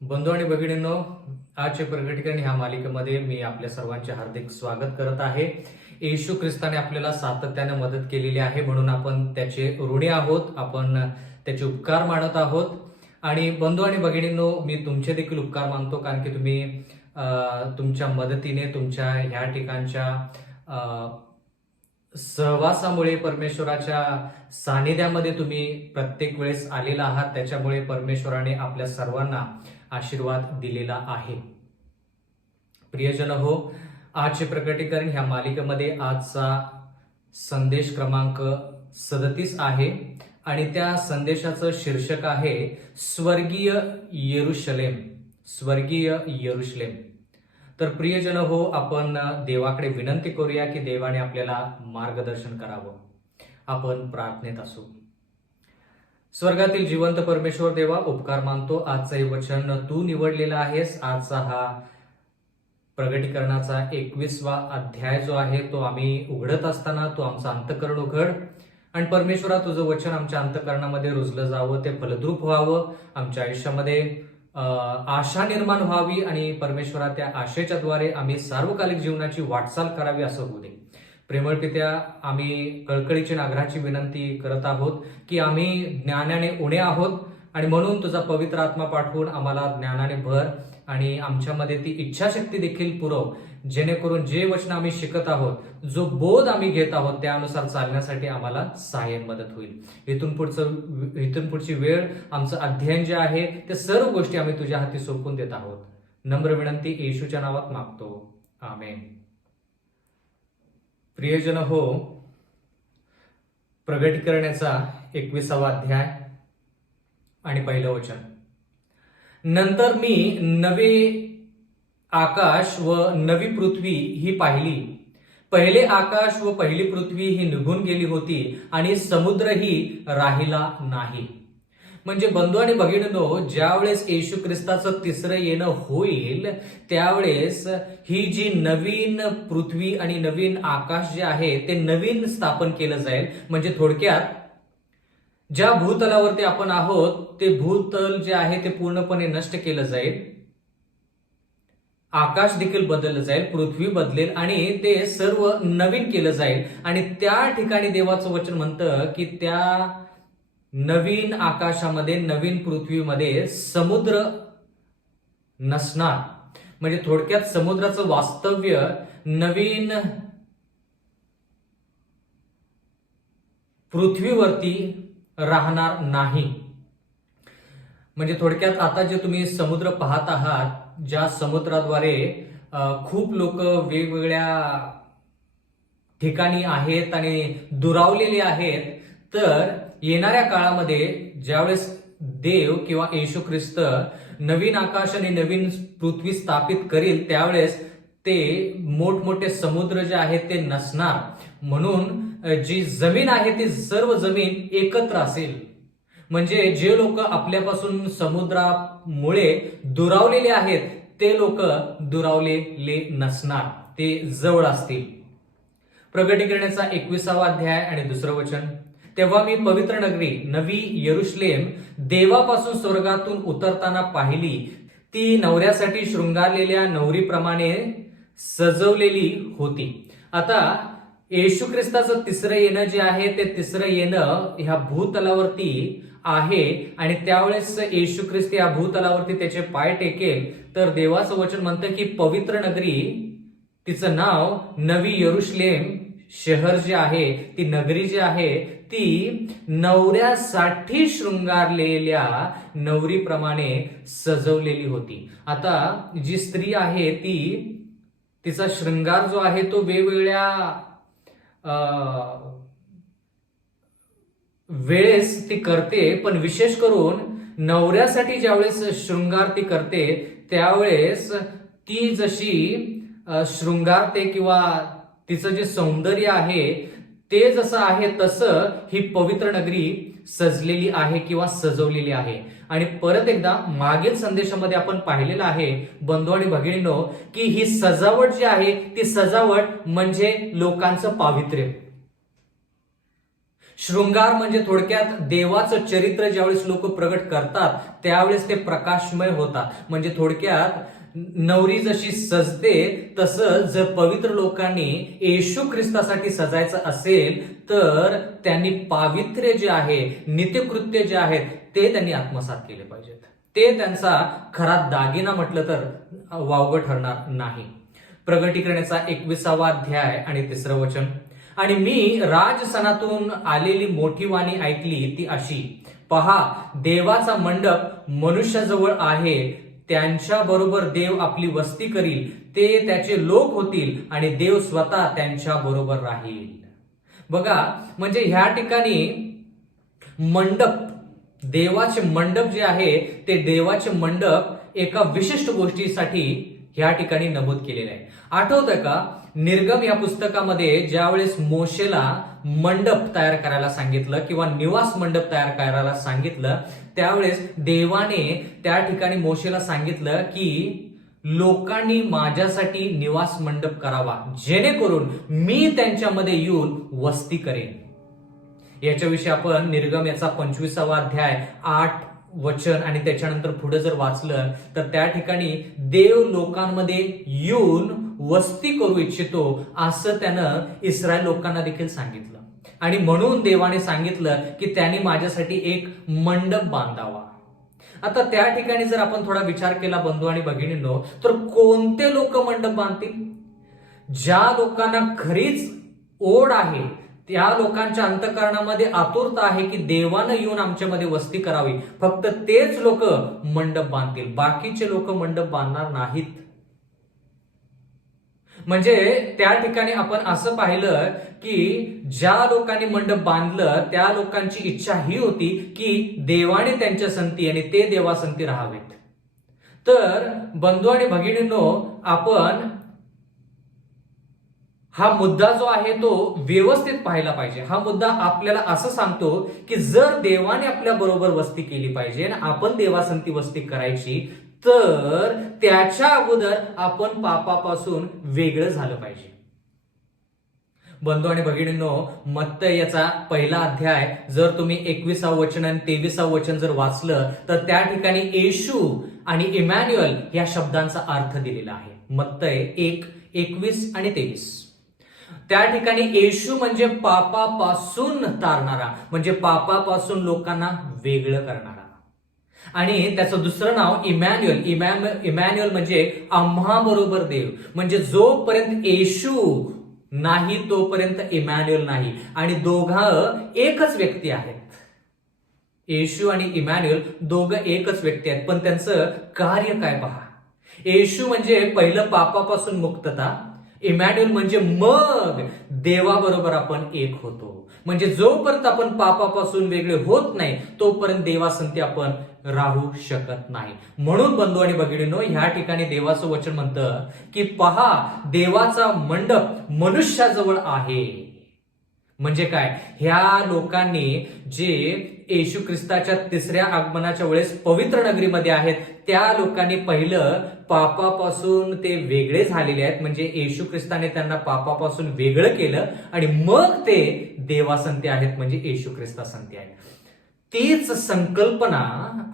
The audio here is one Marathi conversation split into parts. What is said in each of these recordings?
बंधू आणि भगिनींनो, आजचे प्रकटीकरण ह्या मालिकेमध्ये मी आपल्या सर्वांचे हार्दिक स्वागत करत आहे. येशू ख्रिस्ताने आपल्याला सातत्याने मदत केलेली आहे, म्हणून आपण त्याचे ऋणी आहोत, आपण त्याचे उपकार मानत आहोत. आणि बंधू आणि भगिनींनो, मी तुमचे देखील उपकार मानतो, कारण की तुम्ही तुमच्या मदतीने, तुमच्या ह्या ठिकाणच्या सहवासामुळे, परमेश्वराच्या सानिध्यामध्ये तुम्ही प्रत्येक वेळेस आलेला आहात. त्याच्यामुळे परमेश्वराने आपल्या सर्वांना आशीर्वाद दिलेला आहे. प्रियजन हो, आजचे प्रकटीकरण ह्या मालिकेमध्ये आजचा संदेश क्रमांक 37 आहे आणि त्या संदेशाचं शीर्षक आहे स्वर्गीय येरुशलेम. स्वर्गीय येरुशलेम. तर प्रियजन हो, आपण देवाकडे विनंती करूया की देवाने आपल्याला मार्गदर्शन करावं. आपण प्रार्थनेत असू. स्वर्गातील जिवंत परमेश्वर देवा, उपकार मानतो, आजचं हे वचन तू निवडलेलं आहेस. आजचा हा प्रगटीकरणाचा 21वा अध्याय जो आहे तो आम्ही उघडत असताना तू आमचं अंतःकरण उघड आणि परमेश्वरा, तुझं वचन आमच्या अंतःकरणामध्ये रुजलं जावं, ते फलद्रूप व्हावं, आमच्या आयुष्यामध्ये आशा निर्माण व्हावी आणि परमेश्वरा, त्या आशेच्या द्वारे आम्ही सार्वकालिक जीवनाची वाटचाल करावी असं होऊ दे. प्रेमळ पित्या, आम्ही कळकळीची आग्रहाची विनंती करत आहोत की आम्ही ज्ञानाने उणे आहोत आणि म्हणून तुझा पवित्र आत्मा पाठवून आम्हाला ज्ञानाने भर आणि आमच्यामध्ये ती इच्छाशक्ती देखील पुरव, जेणेकरून जे वचन आम्ही शिकत आहोत, जो बोध आम्ही घेत आहोत, त्यानुसार चालण्यासाठी आम्हाला सहाय्य मदत होईल. इथून पुढची वेळ, आमचं अध्ययन जे आहे, ते सर्व गोष्टी आम्ही तुझ्या हाती सोपवून देत आहोत. नम्र विनंती येशूच्या नावात मागतो, आमेन. प्रियजन हो, प्रगटीकरणाचा 21वा अध्याय आणि पहिलं वचन. नंतर मी नवे आकाश व नवी पृथ्वी ही पाहिली. पहिले आकाश व पहिली पृथ्वी ही निघून गेली होती आणि समुद्रही राहिला नाही. म्हणजे बंधू आणि भगिनींनो, ज्यावेळेस येशू ख्रिस्ताचं तिसरं येणं होईल, त्यावेळेस ही जी नवीन पृथ्वी आणि नवीन आकाश जे आहे ते नवीन स्थापन केलं जाईल. म्हणजे थोडक्यात, ज्या भूतलावरती आपण आहोत ते भूतल जे आहे ते पूर्णपणे नष्ट केलं जाईल. आकाश देखील बदललं जाईल, पृथ्वी बदलेल आणि ते सर्व नवीन केलं जाईल. आणि त्या ठिकाणी देवाचं वचन म्हणतं की त्या नवीन आकाशामध्ये, नवीन पृथ्वीमध्ये समुद्र नसणार. म्हणजे थोडक्यात समुद्राचं वास्तव्य नवीन पृथ्वीवरती राहणार नाही. म्हणजे थोडक्यात, आता जे तुम्ही समुद्र पाहत आहात, ज्या समुद्राद्वारे खूप लोक वेगवेगळ्या ठिकाणी आहेत आणि दुरावलेले आहेत, तर येणाऱ्या काळामध्ये ज्यावेळेस देव किंवा येशू ख्रिस्त नवीन आकाश आणि नवीन पृथ्वी स्थापित करील, त्यावेळेस ते मोठमोठे समुद्र जे आहेत ते नसणार. म्हणून जी जमीन आहे ती सर्व जमीन एकत्र असेल. म्हणजे जे लोक आपल्यापासून समुद्रामुळे दुरावलेले आहेत, ते लोक दुरावलेले नसणार, ते जवळ असतील. प्रगटीकरणाचा 21वा अध्याय आणि दुसरं वचन. तेव्हा मी पवित्र नगरी नवी येरुशलेम देवापासून स्वर्गातून उतरताना पाहिली. ती नवऱ्यासाठी शृंगारलेल्या नवरीप्रमाणे सजवलेली होती. आता येशू ख्रिस्ताचं तिसरं येणं जे आहे ते तिसरं येणं ह्या भूतलावरती आहे आणि त्यावेळेस येशू ख्रिस्त या भूतलावरती त्याचे पाय टेकेल. तर देवाचं वचन म्हणतं की पवित्र नगरी, तिचं नाव नवी येरुशलेम शहर जे आहे, ती नगरी जी आहे, ती नवऱ्यासाठी शृंगारलेल्या नवरीप्रमाणे सजवलेली होती. आता जी स्त्री आहे तिचा शृंगार जो आहे तो वेगवेगळ्या वेळेस ती करते, पण विशेष करून नवऱ्यासाठी ज्यावेळेस शृंगार ती करते, त्यावेळेस ती जशी शृंगारते किंवा तिचं जे सौंदर्य आहे ते जसं आहे तसं ही पवित्र नगरी सजलेली आहे किंवा सजवलेली आहे. आणि परत एकदा मागील संदेशामध्ये आपण पाहिलेलं आहे बंधू आणि भगिनींनो, की ही सजावट जी आहे ती सजावट म्हणजे लोकांचं पावित्र्य. शृंगार म्हणजे थोडक्यात देवाचं चरित्र ज्यावेळेस लोक प्रगट करतात त्यावेळेस ते प्रकाशमय होतात. म्हणजे थोडक्यात नवरी जशी सजते तसं जर पवित्र लोकांनी येशू ख्रिस्तासाठी सजायचं असेल तर त्यांनी पावित्र्य जे आहे, नित्यकृत्य जे आहेत ते त्यांनी आत्मसात केले पाहिजेत. ते त्यांचा खरा दागिना म्हटलं तर वावगं ठरणार नाही. प्रगटीकरणाचा 21वा अध्याय आणि 3रं वचन. आणि मी राजसनातून आलेली मोठी वाणी ऐकली ती अशी, पहा देवाचा मंडप मनुष्याजवळ आहे, त्यांच्या बरोबर देव आपली वस्ती करील, ते त्याचे लोक होतील आणि देव स्वतः त्यांच्या बरोबर राहील. बघा, म्हणजे ह्या ठिकाणी मंडप, देवाचे मंडप जे आहे ते देवाचे मंडप एका विशिष्ट गोष्टीसाठी ह्या ठिकाणी नमूद केलेलं आहे. आठवतंय का, निर्गम या पुस्तकामध्ये ज्यावेळेस मोशेला मंडप तयार करायला सांगितलं किंवा निवास मंडप तयार करायला सांगितलं त्यावेळेस देवाने त्या ठिकाणी मोशेला सांगितलं की लोकांनी माझ्यासाठी निवास मंडप करावा जेणेकरून मी त्यांच्यामध्ये येऊन वस्ती करेन. याच्याविषयी आपण निर्गम याचा 25वा अध्याय 8 वचन आणि त्याच्यानंतर पुढे जर वाचलं तर त्या ठिकाणी देव लोकांमध्ये येऊन वस्ती करू इच्छितो असं त्यानं इस्रायल लोकांना देखील सांगितलं. आणि म्हणून देवाने सांगितलं की त्यांनी माझ्यासाठी एक मंडप बांधावा. आता त्या ठिकाणी जर आपण थोडा विचार केला बंधू आणि भगिनींनो, तर कोणते लोक मंडप बांधतील? ज्या लोकांना खरीच ओढ आहे, त्या लोकांच्या अंतःकरणामध्ये आतुरता आहे की देवानं येऊन आमच्यामध्ये वस्ती करावी, फक्त तेच लोक मंडप बांधतील, बाकीचे लोक मंडप बांधणार नाहीत. म्हणजे त्या ठिकाणी आपण असं पाहिलं की ज्या लोकांनी मंडप बांधलं त्या लोकांची इच्छा ही होती की देवाने त्यांच्या संती आणि ते देवासंती राहावेत. तर बंधू आणि भगिनींनो, आपण हा मुद्दा जो आहे तो व्यवस्थित पाहायला पाहिजे. हा मुद्दा आपल्याला असं सांगतो की जर देवाने आपल्या बरोबर वस्ती केली पाहिजे आणि आपण देवासंती वस्ती करायची तर त्याच्या अगोदर आपण पापापासून वेगळं झालं पाहिजे. बंधू आणि भगिनींनो, मत्तई याचा 1ला अध्याय जर तुम्ही 21वा वचन आणि 23वा वचन जर वाचलं तर त्या ठिकाणी येशू आणि इमॅन्युअल या शब्दांचा अर्थ दिलेला आहे. मत्तई 1:21 आणि 23. त्या ठिकाणी येशू म्हणजे पापापासून तारणारा, म्हणजे पापापासून लोकांना वेगळं करणारा. आणि त्याचं दुसरं नाव इमॅन्युअल. इमॅन्युअल म्हणजे आम्हा बरोबर देव. म्हणजे जोपर्यंत येशू नाही तोपर्यंत इमॅन्युअल नाही. आणि दोघं एकच व्यक्ती आहेत. येशू आणि इमॅन्युअल दोघं एकच व्यक्ती आहेत, पण त्यांचं कार्य काय पहा. येशू म्हणजे पहिलं पापापासून मुक्तता, इमॅन्युअल म्हणजे मग देवाबरोबर आपण एक होतो. म्हणजे जोपर्यंत आपण पापापासून वेगळे होत नाही तोपर्यंत देवासंती आपण राहू शकत नाही. म्हणून बंधू आणि भगिनींनो, ह्या ठिकाणी देवाचं वचन म्हणतं की पहा देवाचा मंडप मनुष्याजवळ आहे. म्हणजे काय, ह्या लोकांनी जे येशू ख्रिस्ताच्या 3ऱ्या आगमनाच्या वेळेस पवित्र नगरीमध्ये आहेत त्या लोकांनी पहिलं पापापासून ते वेगळे झालेले आहेत. म्हणजे येशू ख्रिस्ताने त्यांना पापापासून वेगळं केलं आणि मग ते देवासंती आहेत, म्हणजे येशू ख्रिस्तासंती आहेत. तीच संकल्पना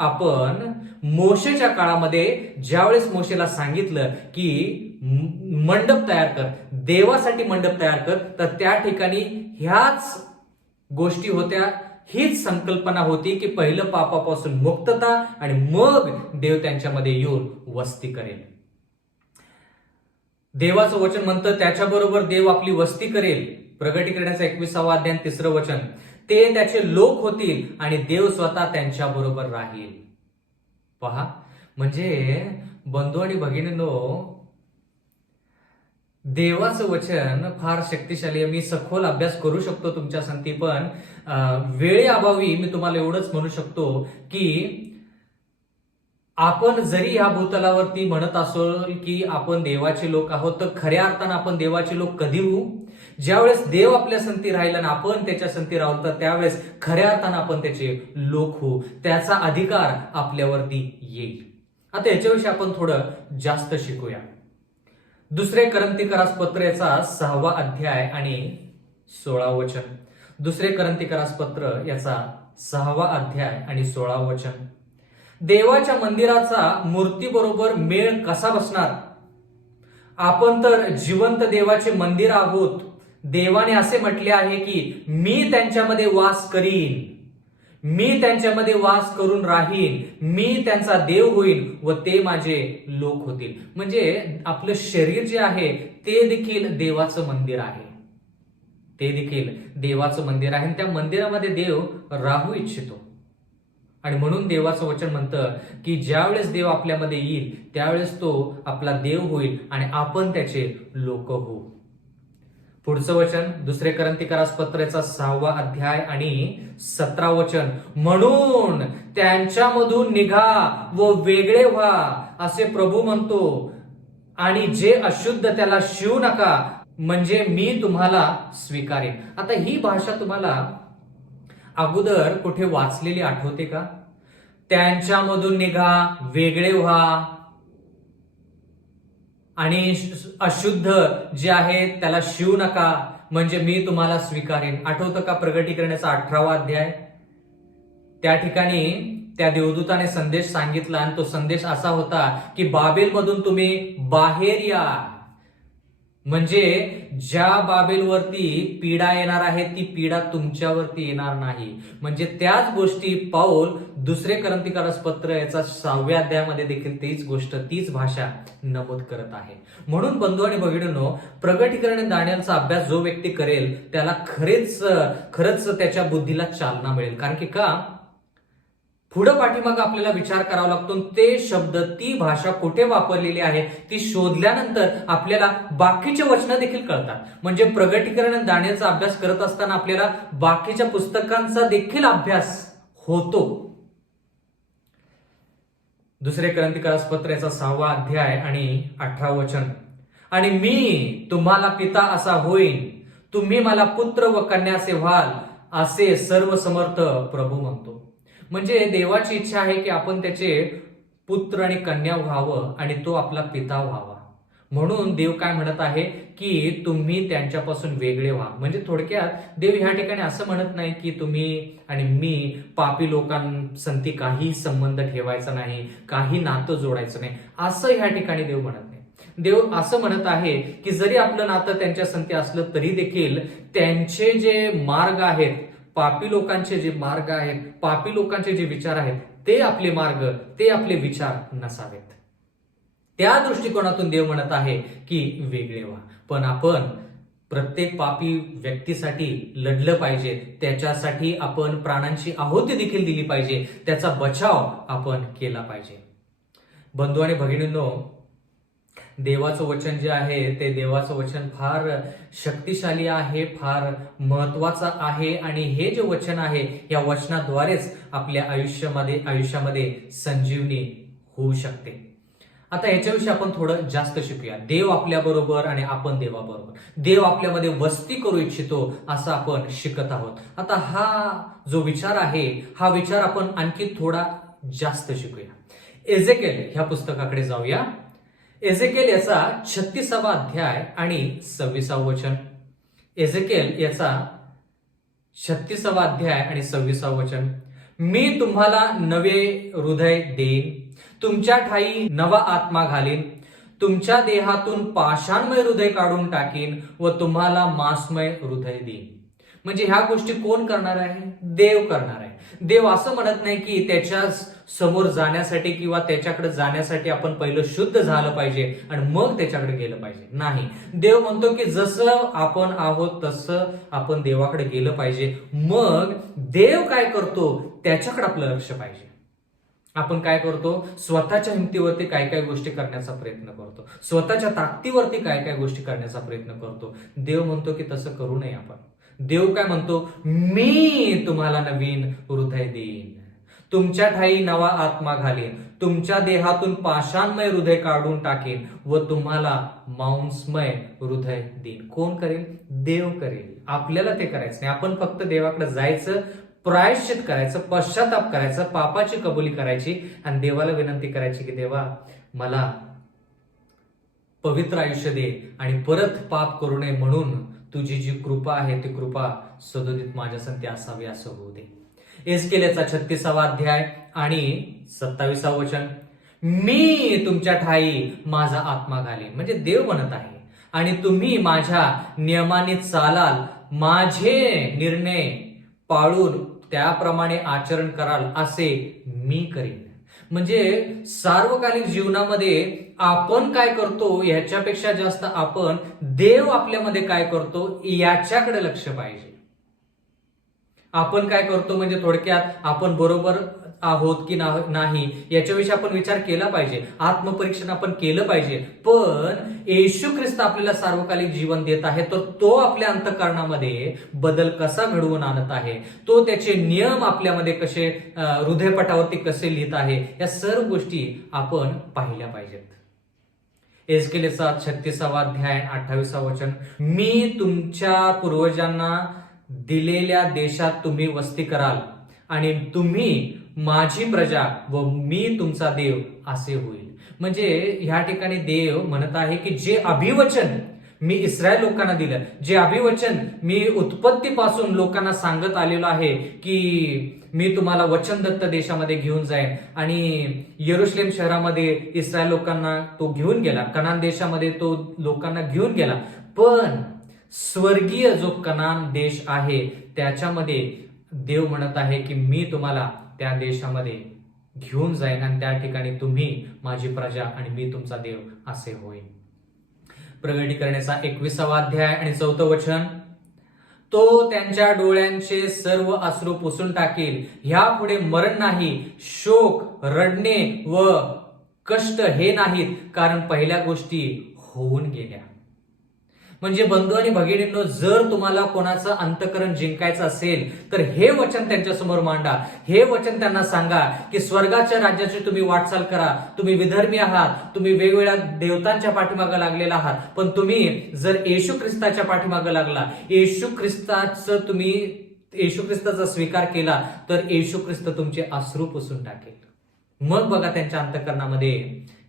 आपण मोशेच्या काळामध्ये ज्यावेळेस मोशेला सांगितलं की मंडप तयार कर, देवासाठी मंडप तयार कर, तर त्या ठिकाणी ह्याच गोष्टी होत्या. हीच संकल्पना होती की पहिलं पापापासून मुक्तता आणि मग देव त्यांच्यामध्ये येऊन वस्ती करेल. देवाचं वचन म्हणतं त्याच्याबरोबर देव आपली वस्ती करेल. प्रगटीकरणाचा 21वा अध्याय 3रं वचन. ते त्याचे लोक होतील आणि देव स्वतः त्यांच्या बरोबर राहील. पहा, म्हणजे बंधू आणि भगिनींनो, देवाचं वचन फार शक्तिशाली आहे. मी सखोल अभ्यास करू शकतो तुमच्या संती, पण वेळेअभावी मी तुम्हाला एवढंच म्हणू शकतो की आपण जरी ह्या भूतलावरती म्हणत असो की आपण देवाचे लोक आहोत, तर खऱ्या अर्थानं आपण देवाचे लोक कधी होऊ? ज्यावेळेस देव आपल्या संती राहिला आणि आपण त्याच्या संती राहू, तर त्यावेळेस खऱ्या अर्थानं आपण त्याचे लोक होऊ. त्याचा अधिकार आपल्यावरती येईल. आता याच्याविषयी आपण थोडं जास्त शिकूया. 2 कोरिन्थीकरास पत्र याचा 6वा अध्याय आणि 16 वचन. दुसरे करंथीकरास पत्र याचा 6वा अध्याय आणि 16वे वचन. देवाच्या मंदिराचा मूर्तीबरोबर मेळ कसा बसणार? आपण तर जिवंत देवाचे मंदिर आहोत. देवाने असे म्हटले आहे की मी त्यांच्यामध्ये वास करीन, मी त्यांच्यामध्ये वास करून राहीन, मी त्यांचा देव होईल व ते माझे लोक होतील. म्हणजे आपलं शरीर जे आहे ते देखील देवाचं मंदिर आहे, ते देखील देवाचं मंदिर आहे. आणि त्या मंदिरामध्ये देव राहू इच्छितो. आणि म्हणून देवाचं वचन म्हणतं की ज्यावेळेस देव आपल्यामध्ये येईल त्यावेळेस तो आपला देव होईल आणि आपण त्याचे लोक होऊ. पुढचं वचन दुसरे करंथीकरास पत्राचा 6वा अध्याय आणि 17 वचन. म्हणून त्यांच्यामधून निघा व वेगळे व्हा असे प्रभू म्हणतो, आणि जे अशुद्ध त्याला शिवू नका, म्हणजे मी तुम्हाला स्वीकारेन. आता ही भाषा तुम्हाला अगोदर कुठे वाचलेली आठवते का? त्यांच्यामधून निघा, वेगळे व्हा, आणि अशुद्ध जे आहे त्याला शिवू नका, म्हणजे मी तुम्हाला स्वीकारेन. आठवतं का प्रगटीकरणाचा 18वा अध्याय? त्या ठिकाणी त्या देवदूताने संदेश सांगितला आणि तो संदेश असा होता की बाबेलमधून तुम्ही बाहेर या. म्हणजे ज्या बाबेलवरती पीडा येणार आहे ती पीडा तुमच्यावरती येणार नाही. म्हणजे त्याच गोष्टी पाऊल दुसरे करंथीकरास पत्र याचा 6व्या अध्यायामध्ये देखील तीच गोष्ट, तीच भाषा नमूद करत आहे. म्हणून बंधू आणि भगिनींनो, प्रगटीकरण आणि दानिएलचा अभ्यास जो व्यक्ती करेल त्याला खरंच त्याच्या बुद्धीला चालना मिळेल. कारण की का पुढं पाठीमागं आपल्याला विचार करावा लागतो. ते शब्द, ती भाषा कुठे वापरलेली आहे ती शोधल्यानंतर आपल्याला बाकीचे वचनं देखील कळतात. म्हणजे प्रगटीकरण आणि दानिएलचा अभ्यास करत असताना आपल्याला बाकीच्या पुस्तकांचा देखील अभ्यास होतो. दुसरे करंथीकरास पत्र याचा 6वा अध्याय आणि 18 वचन. आणि मी तुम्हाला पिता असा होईन, तुम्ही मला पुत्र व कन्याचे व्हाल, असे सर्व समर्थ प्रभू म्हणतो. म्हणजे देवाची इच्छा आहे की आपण त्याचे पुत्र आणि कन्या व्हावं आणि तो आपला पिता व्हावा. म्हणून देव काय म्हणत आहे की तुम्ही त्यांच्यापासून वेगळे व्हा. म्हणजे थोडक्यात देव ह्या ठिकाणी असं म्हणत नाही की तुम्ही आणि मी पापी लोकांसंती काही संबंध ठेवायचा नाही, काही नातं जोडायचं नाही, असं ह्या ठिकाणी देव म्हणत नाही. देव असं म्हणत आहे की जरी आपलं नातं त्यांच्या संती असलं तरी देखील त्यांचे जे मार्ग आहेत, पापी लोकांचे जे मार्ग आहेत, पापी लोकांचे जे विचार आहेत, ते आपले मार्ग, ते आपले विचार नसावेत. त्या दृष्टिकोनातून देव म्हणत आहे की वेगळे व्हा. पण आपण प्रत्येक पापी व्यक्तीसाठी लढलं पाहिजे, त्याच्यासाठी आपण प्राणांची आहुती देखील दिली पाहिजे, त्याचा बचाव आपण केला पाहिजे. बंधू आणि भगिनींनो, देवाचं वचन जे आहे ते देवाचं वचन फार शक्तिशाली आहे, फार महत्वाचं आहे. आणि हे जे वचन आहे या वचनाद्वारेच आपल्या आयुष्यामध्ये संजीवनी होऊ शकते. आता याच्याविषयी आपण थोडं जास्त शिकूया. देव आपल्याबरोबर आणि आपण देवाबरोबर, देव आपल्यामध्ये वस्ती करू इच्छितो असं आपण शिकत आहोत. आता हा जो विचार आहे हा विचार आपण आणखी थोडा जास्त शिकूया. एजेकेल ह्या पुस्तकाकडे जाऊया. एजेकेल याचा 36वा अध्याय आणि 26वे वचन. एजेकेल याचा 36वा अध्याय आणि 26वे वचन. मी तुम्हाला नवे हृदय देईन, तुमच्या ठाई नवा आत्मा घालीन, तुमच्या देहातून पाषाणमय हृदय काढून टाकीन व तुम्हाला मांसमय हृदय देईन. म्हणजे ह्या गोष्टी कोण करणार आहे? देव करणार आहे. देव असं म्हणत नाही की त्याच्या समोर जाण्यासाठी किंवा त्याच्याकडे जाण्यासाठी आपण पहिलं शुद्ध झालं पाहिजे आणि मग त्याच्याकडे गेलं पाहिजे. नाही, देव म्हणतो की जसं आपण आहोत तसं आपण देवाकडे गेलं पाहिजे. मग देव काय करतो त्याच्याकडे आपलं लक्ष पाहिजे. आपण काय करतो? स्वतःच्या हिमतीवरती काय काय गोष्टी करण्याचा प्रयत्न करतो, स्वतःच्या ताकदीवरती काय काय गोष्टी करण्याचा प्रयत्न करतो. देव म्हणतो की तसं करू नये आपण. देव काय म्हणतो? मी तुम्हाला नवीन हृदय देईन, तुमच्या ठाई नवा आत्मा घालीन, तुमच्या देहातून पाषाणमय हृदय काढून टाकेन व तुम्हाला मांसमय हृदय देईन. कोण करेल? देव करेल. आपल्याला ते करायचं नाही. आपण फक्त देवाकडे जायचं, प्रायश्चित करायचं, पश्चाताप करायचं, पापाची कबुली करायची आणि देवाला विनंती करायची की देवा मला पवित्र आयुष्य दे आणि परत पाप करू नये म्हणून तुझी जी कृपा आहे ती कृपा सदोदित माझ्या संती असावी असं होऊ दे. एस्केलेचा 36वा अध्याय आणि 27वा वचन, मी तुमच्या ठाई माझा आत्मा घालीन. म्हणजे देव म्हणत आहे, आणि तुम्ही माझ्या नियमाने चालाल, माझे निर्णय पाळून त्याप्रमाणे आचरण कराल असे मी करीन. म्हणजे सार्वकालिक जीवनामध्ये आपण काय करतो याच्यापेक्षा जास्त आपण देव आपल्यामध्ये काय करतो याच्याकडे लक्ष पाहिजे. आपण काय करतो म्हणजे थोडक्यात आपण बरोबर आहोत की नाही याच्याविषयी आपण विचार केला पाहिजे, आत्मपरीक्षण आपण केलं पाहिजे. पण येशू ख्रिस्त आपल्याला सार्वकालिक जीवन देत आहे, तर तो आपल्या अंतःकरणामध्ये बदल कसा घडवून आणत आहे, तो त्याचे नियम आपल्यामध्ये कसे हृदयपटावरती कसे लिहित आहे, या सर्व गोष्टी आपण पाहिल्या पाहिजेत. एस्केलेचा 36वा अध्याय 28वा वचन, मी तुमच्या पूर्वजांना दिलेल्या देशात तुम्ही वस्ती कराल आणि तुम्ही माझी प्रजा व मी तुमचा देव असे होईल. म्हणजे ह्या ठिकाणी देव म्हणत आहे की जे अभिवचन मी इस्रायल लोकांना दिलं, जे अभिवचन मी उत्पत्तीपासून लोकांना सांगत आलेलो आहे की मी तुम्हाला वचनदत्त देशामध्ये घेऊन जाईन, आणि यरुशलेम शहरामध्ये इस्रायल लोकांना तो घेऊन गेला, कनान देशामध्ये तो लोकांना घेऊन गेला, पण स्वर्गीय जो कनान देश आहे त्याच्यामध्ये देव म्हणत आहे की मी तुम्हाला त्या देशामध्ये घेऊन जाईन आणि त्या ठिकाणी तुम्ही माझी प्रजा आणि मी तुमचा देव असे होईल. प्रगटीकरणाचा 21वा अध्याय आणि 4थं वचन, तो त्यांच्या डोळ्यांचे सर्व अश्रू पुसून टाकील, ह्यापुढे मरण नाही, शोक, रडणे व कष्ट हे नाहीत, कारण पहिल्या गोष्टी होऊन गेल्या. म्हणजे बंधू आणि भगिनींनो, जर तुम्हाला कोणाचं अंतःकरण जिंकायचं असेल तर हे वचन त्यांच्यासमोर मांडा. हे वचन त्यांना सांगा की स्वर्गाच्या राज्याची तुम्ही वाटचाल करा. तुम्ही विधर्मी आहात, तुम्ही वेगवेगळ्या देवतांच्या पाठीमागे लागलेला आहात, पण तुम्ही जर येशू ख्रिस्ताच्या पाठीमागे लागला, येशू ख्रिस्ताचा स्वीकार केला, तर येशू ख्रिस्त तुमचे अश्रू पुसून टाकेल. मग बघा त्यांच्या अंतःकरणामध्ये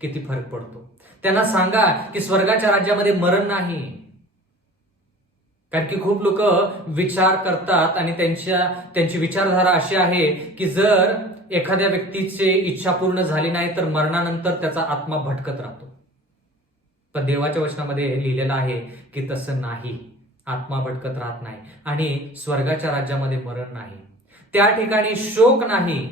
किती फरक पडतो. त्यांना सांगा की स्वर्गाच्या राज्यामध्ये मरण नाही. कारण की खूप लोक विचार करतात आणि त्यांची विचारधारा अशी आहे की जर एखाद्या व्यक्तीची इच्छा पूर्ण झाली नाही तर मरणानंतर त्याचा आत्मा भटकत राहतो. पण देवाच्या वचनामध्ये लिहिलेलं आहे की तसं नाही, आत्मा भटकत राहत नाही आणि स्वर्गाच्या राज्यामध्ये मरण नाही, त्या ठिकाणी शोक नाही,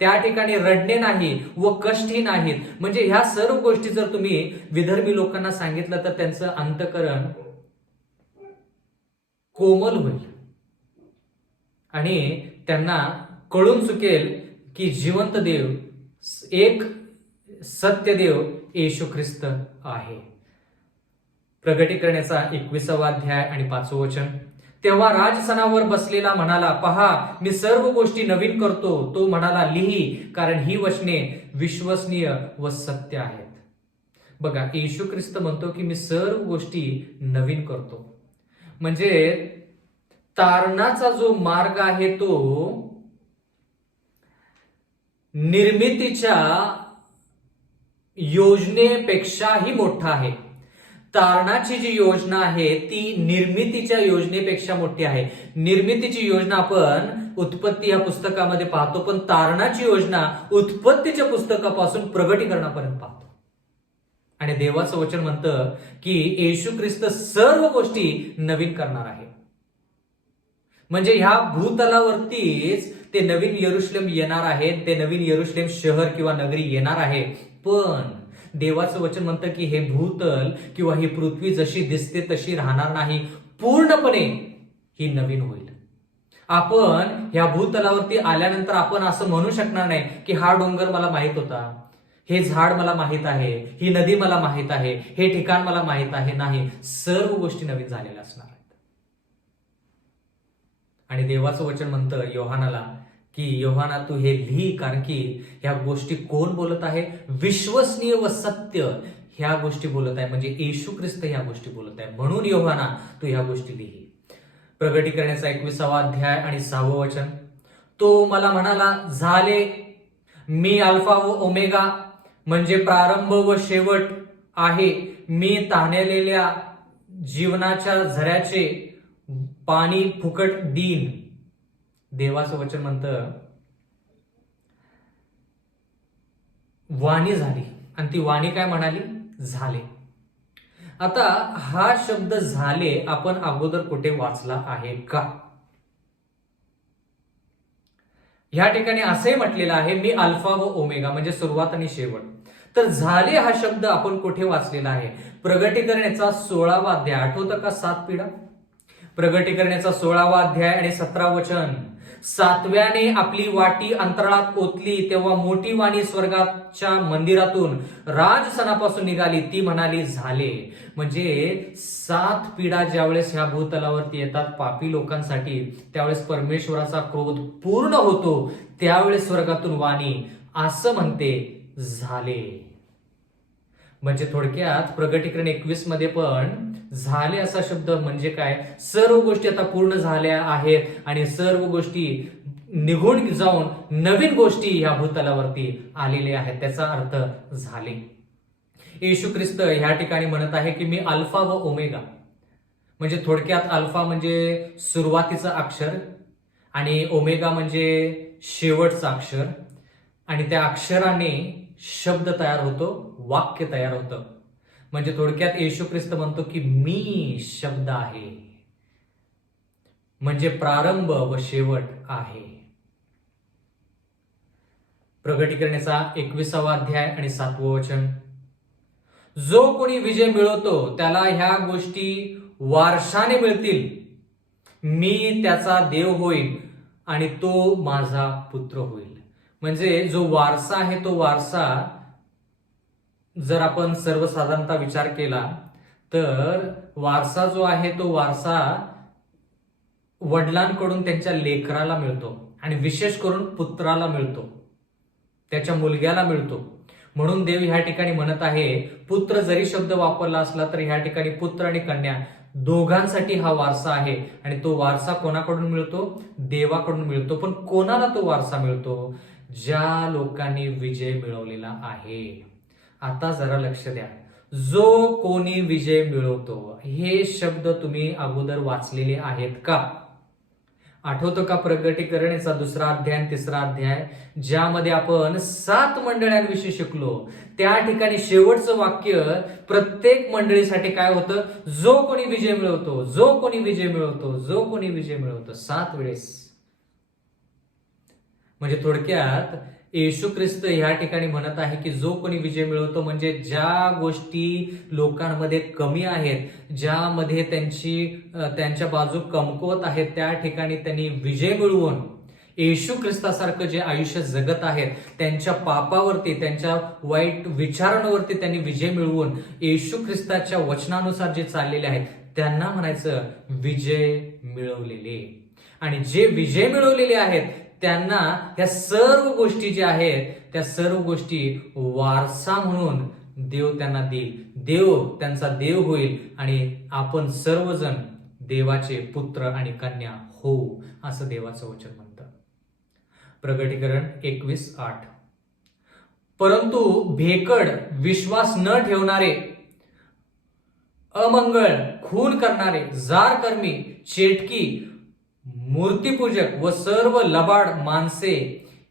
त्या ठिकाणी रडणे नाही व कष्टही नाहीत. म्हणजे ह्या सर्व गोष्टी जर तुम्ही विधर्मी लोकांना सांगितलं तर त्यांचं अंतःकरण कोमल होईल आणि त्यांना कळून चुकेल की जिवंत देव, एक सत्य देव येशू ख्रिस्त आहे. प्रगटीकरणाचा 21वा अध्याय आणि 5वं वचन, तेव्हा राजसनावर बसलेला म्हणाला, पहा मी सर्व गोष्टी नवीन करतो. तो म्हणाला, लिही, कारण ही वचने विश्वसनीय व सत्य आहेत. बघा, येशू ख्रिस्त म्हणतो की मी सर्व गोष्टी नवीन करतो. म्हणजे तारणाचा जो मार्ग आहे तो निर्मितीच्या योजनेपेक्षाही मोठा आहे. तारणाची जी योजना आहे ती निर्मितीच्या योजनेपेक्षा मोठी आहे. निर्मितीची योजना आपण उत्पत्ती या पुस्तकामध्ये पाहतो, पण तारणाची योजना उत्पत्तीच्या पुस्तकापासून प्रगटीकरणापर्यंत पाहतो. आणि देवाचं वचन म्हणतं की येशू ख्रिस्त सर्व गोष्टी नवीन करणार आहे. म्हणजे ह्या भूतलावरतीच ते नवीन यरुशलेम येणार आहे, ते नवीन यरुशलेम शहर किंवा नगरी येणार आहे. पण देवाचं वचन म्हणतं की हे भूतल किंवा ही पृथ्वी जशी दिसते तशी राहणार नाही, पूर्णपणे ही नवीन होईल. आपण ह्या भूतलावरती आल्यानंतर आपण असं म्हणू शकणार नाही की हा डोंगर मला माहित होता, हे झाड मला माहित आहे, ही नदी मला माहित आहे, हे ठिकाण मला माहित आहे. नाही, सर्व गोष्टी नवीन झालेल्या असणार आहेत. आणि देवाचं वचन म्हणतं योहानाला की योहाना तू हे लिही, कारण की ह्या गोष्टी कोण बोलत आहे? विश्वसनीय व सत्य ह्या गोष्टी बोलत आहे. म्हणजे येशू ख्रिस्त ह्या गोष्टी बोलत आहे. म्हणून योहाना तू ह्या गोष्टी लिही. प्रगटीकरणाचा 21वा अध्याय आणि 6वं वचन, तो मला म्हणाला, झाले, मी अल्फा व ओमेगा म्हणजे प्रारंभ व शेवट आहे. मी ताणलेल्या जीवनाच्या झऱ्याचे पाणी फुकट देईन. देवाचं वचन म्हणतं वाणी झाली, आणि ती वाणी काय म्हणाली? झाले. आता हा शब्द झाले आपण अगोदर कुठे वाचला आहे का? ह्या ठिकाणी असंही म्हटलेलं आहे, मी अल्फा व ओमेगा, म्हणजे सुरुवात आणि शेवट. तर झाले हा शब्द आपण कुठे वाचलेला आहे? प्रगटीकरणाचा 16वा अध्याय, आठवतं का? 7 पिढा. प्रगटीकरणाचा 16वा अध्याय आणि 17 वचन. 7व्याने आपली वाटी अंतराळात ओतली, तेव्हा मोठी वाणी स्वर्गाच्या मंदिरातून राजसनापासून निघाली, ती म्हणाली झाले. म्हणजे 7 पिढा ज्यावेळेस ह्या भूतलावरती येतात पापी लोकांसाठी, त्यावेळेस परमेश्वराचा क्रोध पूर्ण होतो. त्यावेळेस स्वर्गातून वाणी असं म्हणते झाले. म्हणजे थोडक्यात प्रगटीकरण 21 मध्ये पण झाले असा शब्द म्हणजे काय? सर्व गोष्टी आता पूर्ण झाल्या आहेत आणि सर्व गोष्टी निघून जाऊन नवीन गोष्टी या भूतलावरती आलेल्या आहेत, त्याचा अर्थ झाले. येशू ख्रिस्त ह्या ठिकाणी म्हणत आहे की मी अल्फा व ओमेगा, म्हणजे थोडक्यात अल्फा म्हणजे सुरुवातीचं अक्षर आणि ओमेगा म्हणजे शेवटचं अक्षर, आणि त्या अक्षराने शब्द तयार होतो, वाक्य तयार होतं. म्हणजे थोडक्यात येशू ख्रिस्त म्हणतो की मी शब्द आहे, म्हणजे प्रारंभ व शेवट आहे. प्रगटीकरणाचा 21वा अध्याय आणि 7वं वचन. जो कोणी विजय मिळवतो त्याला ह्या गोष्टी वारशाने मिळतील. मी त्याचा देव होईल आणि तो माझा पुत्र होईल. म्हणजे जो वारसा आहे तो वारसा जर आपण सर्वसाधारणतः विचार केला तर वारसा जो आहे तो वारसा वडिलांकडून त्यांच्या लेकराला मिळतो आणि विशेष करून पुत्राला मिळतो, त्याच्या मुलग्याला मिळतो. म्हणून देव ह्या ठिकाणी म्हणत आहे, पुत्र जरी शब्द वापरला असला तर ह्या ठिकाणी पुत्र आणि कन्या दोघांसाठी हा वारसा आहे. आणि तो वारसा कोणाकडून मिळतो? देवाकडून मिळतो. पण कोणाला तो वारसा मिळतो? ज्या लोकांनी विजय मिळवलेला आहे. आता जरा लक्ष द्या, जो कोणी विजय मिळवतो, हे शब्द तुम्ही अगोदर वाचलेले आहेत का? आठवतं का प्रगटीकरणाचा 2रा अध्याय आणि 3रा अध्याय, ज्यामध्ये आपण 7 मंडळांविषयी शिकलो. त्या ठिकाणी शेवटचं वाक्य प्रत्येक मंडळीसाठी काय होतं? जो कोणी विजय मिळवतो, जो कोणी विजय मिळवतो, जो कोणी विजय मिळवतो, 7 वेळेस. म्हणजे थोडक्यात येशू ख्रिस्त ह्या ठिकाणी म्हणत आहे की जो कोणी विजय मिळवतो, म्हणजे ज्या गोष्टी लोकांमध्ये कमी आहेत, ज्यामध्ये त्यांच्या बाजू कमकुवत आहेत, त्या ठिकाणी त्यांनी विजय मिळवून येशू ख्रिस्तासारखं जे आयुष्य जगत आहेत, त्यांच्या पापावरती, त्यांच्या वाईट विचारांवरती त्यांनी विजय मिळवून येशू ख्रिस्ताच्या वचनानुसार जे चाललेले आहेत त्यांना म्हणायचं विजय मिळवलेले. आणि जे विजय मिळवलेले आहेत त्यांना या सर्व गोष्टी ज्या आहेत त्या सर्व गोष्टी वारसा म्हणून देव त्यांना देईल. देव त्यांचा देव होईल आणि आपण सर्वजण देवाचे पुत्र आणि कन्या होऊ, असं देवाचं वचन म्हणतं. प्रगटीकरण 21:8. परंतु भेकड, विश्वास न ठेवणारे, अमंगळ, खून करणारे, जारकर्मी, चेटकी, मूर्तीपूजक व सर्व लबाड माणसे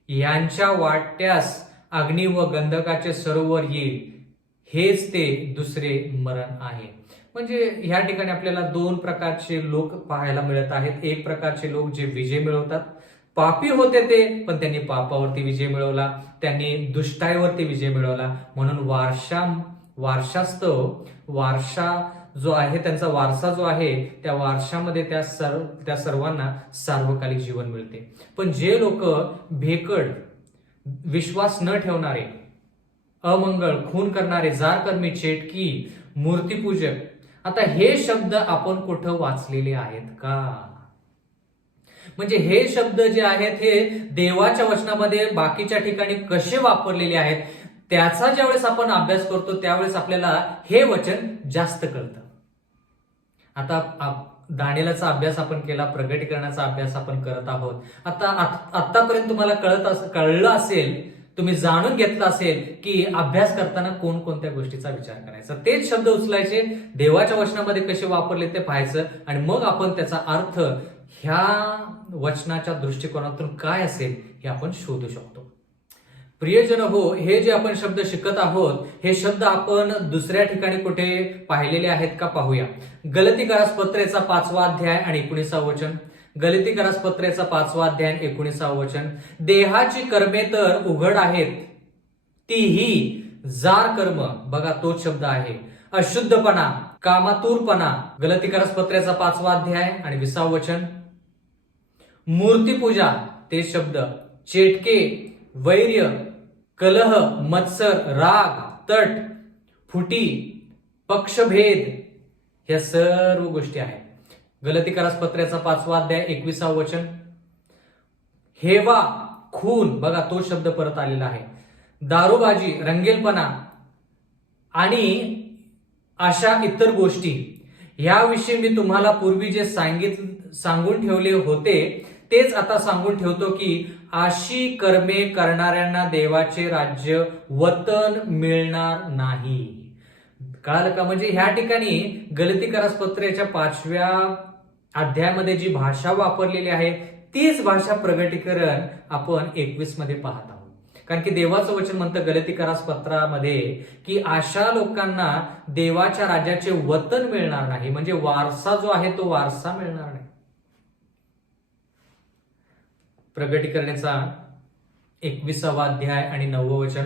यांच्या वाट्यास अग्नी व गंधकाचे सरोवर येईल, हेच ते दुसरे मरण आहे. म्हणजे ह्या ठिकाणी आपल्याला 2 प्रकारचे लोक पाहायला मिळत आहेत. एक प्रकारचे लोक जे विजय मिळवतात, पापी होते ते, पण त्यांनी पापावरती विजय मिळवला, त्यांनी दुष्टाईवरती विजय मिळवला. म्हणून वारसा जो आहे, त्यांचा वारसा जो आहे, त्या वारशामध्ये त्या सर्वांना सार्वकालिक जीवन मिळते. पण जे लोक भेकड, विश्वास न ठेवणारे, अमंगळ, खून करणारे, जारकर्मी, चेटकी, मूर्तीपूजक, आता हे शब्द आपण कुठं वाचलेले आहेत का? म्हणजे हे शब्द जे आहेत हे देवाच्या वचनामध्ये बाकीच्या ठिकाणी कसे वापरलेले आहेत त्याचा ज्यावेळेस आपण अभ्यास करतो त्यावेळेस आपल्याला हे वचन जास्त कळतं. आता दानिएलचा अभ्यास आपण केला, प्रगटीकरणाचा अभ्यास आपण करत आहोत. आतापर्यंत तुम्हाला कळलं असेल तुम्ही जाणून घेतलं असेल की अभ्यास करताना कोणकोणत्या गोष्टीचा विचार करायचा, तेच शब्द उचलायचे, देवाच्या वचनामध्ये कसे वापरले ते पाहायचं आणि मग आपण त्याचा अर्थ ह्या वचनाच्या दृष्टिकोनातून काय असेल हे आपण शोधू शकतो. प्रियजन हो, हे जे आपण शब्द शिकत आहोत हे शब्द आपण दुसऱ्या ठिकाणी कुठे पाहिलेले आहेत का पाहूया. गलतीकारास पत्रेचा 5वा अध्याय आणि 19वा वचन. गलतीकारास पत्रेचा 5वा अध्याय आणि 19वा वचन. देहाची कर्मे तर उघड आहेत, तीही जार कर्म, बघा तोच शब्द आहे, अशुद्धपणा, कामातुरपणा. गलतीकारास पत्रेचा 5वा अध्याय आणि 20वा वचन. मूर्तीपूजा, ते शब्द, चेटके, वैर्य, कलह, मत्सर, राग, तट, फुटी, पक्षभेद, ह्या सर्व गोष्टी आहेत. गलतीकारास पत्रेचा 5वा अध्याय 21वा वचन. हेवा, खून, बघा तो शब्द परत आलेला आहे. दारूबाजी, रंगेलपणा आणि अशा इतर गोष्टी. याविषयी मी तुम्हाला पूर्वी जे सांगून ठेवले होते तेच आता सांगून ठेवतो की अशी कर्मे करणाऱ्यांना देवाचे राज्य वतन मिळणार नाही. कळालं का? म्हणजे ह्या ठिकाणी गलतीकारास पत्रेच्या 5व्या अध्यायामध्ये जी भाषा वापरलेली आहे तीच भाषा प्रगटीकरण आपण 21 मध्ये पाहत आहोत. कारण की देवाचं वचन म्हणतं गलतीकारास पत्रामध्ये की अशा लोकांना देवाच्या राज्याचे वतन मिळणार नाही, म्हणजे वारसा जो आहे तो वारसा मिळणार नाही. प्रगटीकरणाचा 21वा अध्याय आणि 9वं वचन.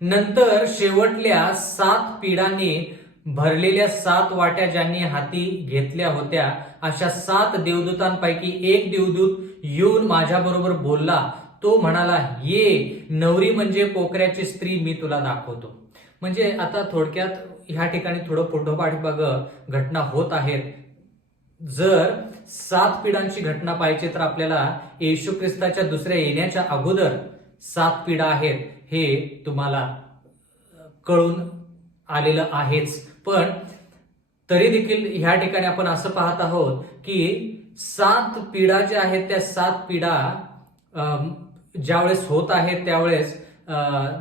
नंतर शेवटल्या 7 पिढांनी भरलेल्या 7 वाट्या ज्यांनी हाती घेतल्या होत्या अशा 7 देवदूतांपैकी एक देवदूत येऊन माझ्याबरोबर बोलला. तो म्हणाला, ये नवरी म्हणजे पोकऱ्याची स्त्री मी तुला दाखवतो. म्हणजे आता थोडक्यात ह्या ठिकाणी थोडं पुढोपाठ घटना होत आहेत. जर 7 पिढांची घटना पाहिजे तर आपल्याला येशू ख्रिस्ताच्या दुसऱ्या येण्याच्या अगोदर 7 पिढा आहेत हे तुम्हाला कळून आलेलं आहेच. पण तरी देखील ह्या ठिकाणी आपण असं पाहत आहोत की 7 पिढा ज्या आहेत त्या 7 पिढा ज्यावेळेस होत आहेत त्यावेळेस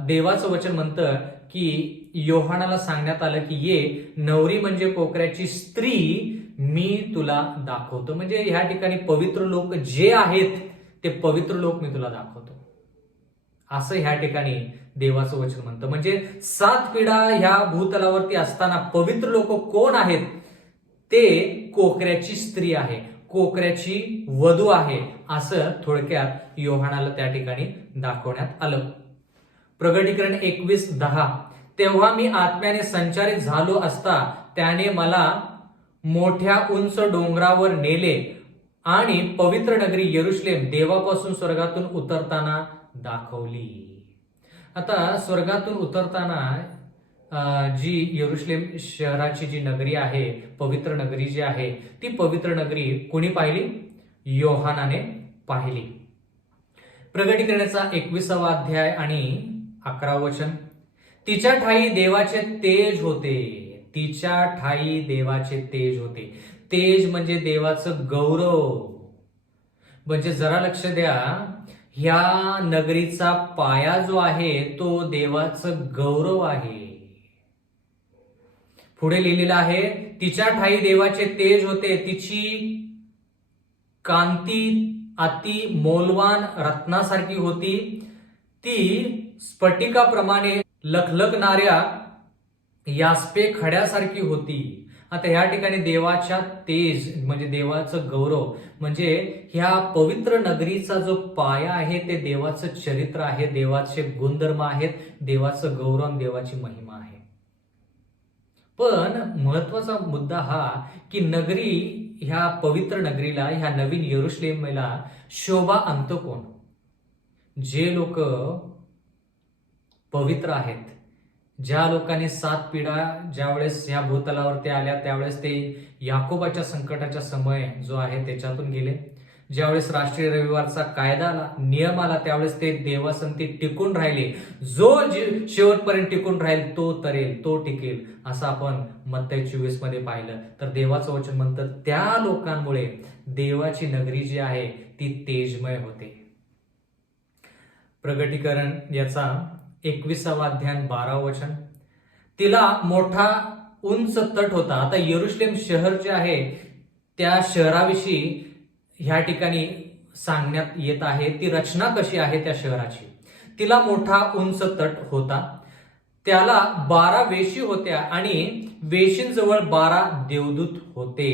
देवाचं वचन म्हणतं की योहानाला सांगण्यात आलं की ये नवरी म्हणजे पोकऱ्याची स्त्री मी तुला दाखवतो. म्हणजे ह्या ठिकाणी पवित्र लोक जे आहेत ते पवित्र लोक मी तुला दाखवतो असं ह्या ठिकाणी देवाचं वचन म्हणतं. म्हणजे 7 पिढा ह्या भूतलावरती असताना पवित्र लोक कोण आहेत? ते कोकऱ्याची स्त्री आहे, कोकऱ्याची वधू आहे, असं थोडक्यात योहानाला त्या ठिकाणी दाखवण्यात आलं. प्रगटीकरण 21:10. तेव्हा मी आत्म्याने संचारित झालो असता त्याने मला मोठ्या उंच डोंगरावर नेले आणि पवित्र नगरी यरुशलेम देवापासून स्वर्गातून उतरताना दाखवली. आता स्वर्गातून उतरताना जी यरुशलेम शहराची जी नगरी आहे, पवित्र नगरी जी आहे, ती पवित्र नगरी कोणी पाहिली? योहानाने पाहिली. प्रगटीकरणाचा 21वा अध्याय आणि 11वं वचन. तिच्या ठाई देवाचे तेज होते. तिच्या ठाई देवाचे तेज होते. तेज म्हणजे देवाचं गौरव. म्हणजे जरा लक्ष द्या, ह्या नगरीचा पाया जो आहे तो देवाचं गौरव आहे. पुढे लिहिलेलं आहे, तिच्या ठाई देवाचे तेज होते. तिची कांती अति मौल्यवान रत्नासारखी होती. ती स्फटिकाप्रमाणे लखलखणाऱ्या यास्पे खड्यासारखी होती. आता ह्या ठिकाणी देवाच्या तेज म्हणजे देवाचं गौरव म्हणजे ह्या पवित्र नगरीचा जो पाया आहे ते देवाचं चरित्र आहे, देवाचे गुणधर्म आहेत, देवाचं गौरव, देवाची महिमा आहे. पण महत्वाचा मुद्दा हा की नगरी, ह्या पवित्र नगरीला, ह्या नवीन यरुशलेमला शोभा आणतं कोण? जे लोक पवित्र आहेत, ज्या लोकांनी 7 पिढा ज्यावेळेस ह्या भूतलावरती आल्या त्यावेळेस ते याकोबाच्या संकटाच्या समय जो आहे त्याच्यातून गेले. ज्यावेळेस राष्ट्रीय रविवारचा कायदा आला, नियम आला, त्यावेळेस ते देवासंती टिकून राहिले. जो शेवटपर्यंत टिकून राहील तो तरेल, तो टिकेल, असं आपण मत्तई 24 मध्ये पाहिलं. तर देवाचं वचन म्हणतं त्या लोकांमुळे देवाची नगरी जी आहे ती तेजमय होते. प्रगटीकरण याचा 21वा अध्याय 12 वचन. तिला मोठा उंच तट होता. आता यरुशलेम शहर जे आहे त्या शहराविषयी ह्या ठिकाणी सांगण्यात येत आहे. ती रचना कशी आहे त्या शहराची. तिला मोठा उंच तट होता. त्याला 12 वेशी होत्या आणि वेशींजवळ 12 देवदूत होते.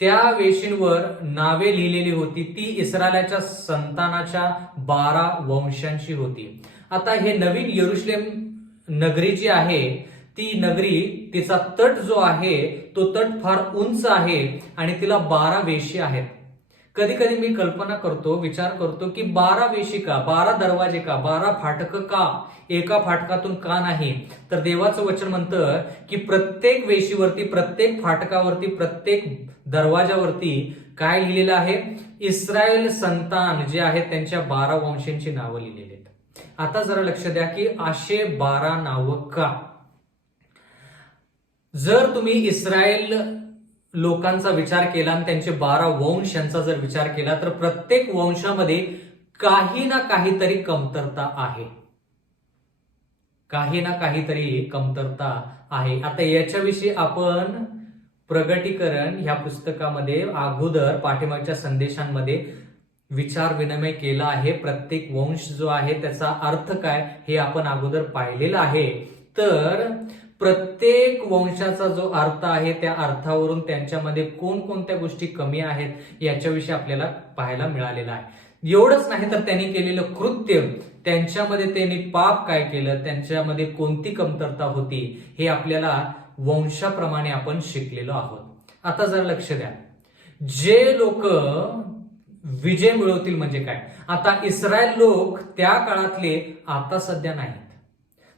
त्या वेशींवर नावे लिहिलेली होती. ती इस्रायलाच्या संतानाच्या 12 वंशांची होती. आता हे नवीन यरुशलेम नगरी जी आहे ती नगरी, तिचा तट जो आहे तो तट फार उंच आहे आणि तिला 12 वेशी आहेत. कधी कधी मी कल्पना करतो, विचार करतो की 12 वेशी का, 12 दरवाजे का, 12 फाटकं का, एका फाटकातून का नाही. तर देवाचं वचन म्हणतं की प्रत्येक वेशीवरती, प्रत्येक फाटकावरती, प्रत्येक दरवाजावरती काय लिहिलेलं आहे, इस्रायल संतान जे आहेत त्यांच्या 12 वंशांची नावं लिहिलेली आहेत. आता जरा लक्ष द्या की असे 12 नावं का. जर तुम्ही इस्रायल लोकांचा विचार केला आणि त्यांचे 12 वंश यांचा जर विचार केला तर प्रत्येक वंशामध्ये काही ना काहीतरी कमतरता आहे. काही ना काहीतरी कमतरता आहे. आता याच्याविषयी आपण प्रगटीकरण ह्या पुस्तकामध्ये अगोदर पाठीमागच्या संदेशांमध्ये विचार विनिमय केला आहे. प्रत्येक वंश जो आहे त्याचा अर्थ काय हे आपण अगोदर पाहिलेला आहे. तर प्रत्येक वंशाचा जो अर्थ आहे त्या अर्थावरून त्यांच्यामध्ये कोणकोणत्या गोष्टी कमी आहेत याच्याविषयी आपल्याला पाहायला मिळालेला आहे. एवढंच नाही तर त्यांनी केलेलं कृत्य, त्यांच्यामध्ये त्यांनी पाप काय केलं, त्यांच्यामध्ये कोणती कमतरता होती हे आपल्याला वंशाप्रमाणे आपण शिकलेलो आहोत. आता जर लक्ष द्या, जे लोक विजय मिळवतील म्हणजे काय. आता इस्रायल लोक त्या काळातले आता सध्या नाहीत.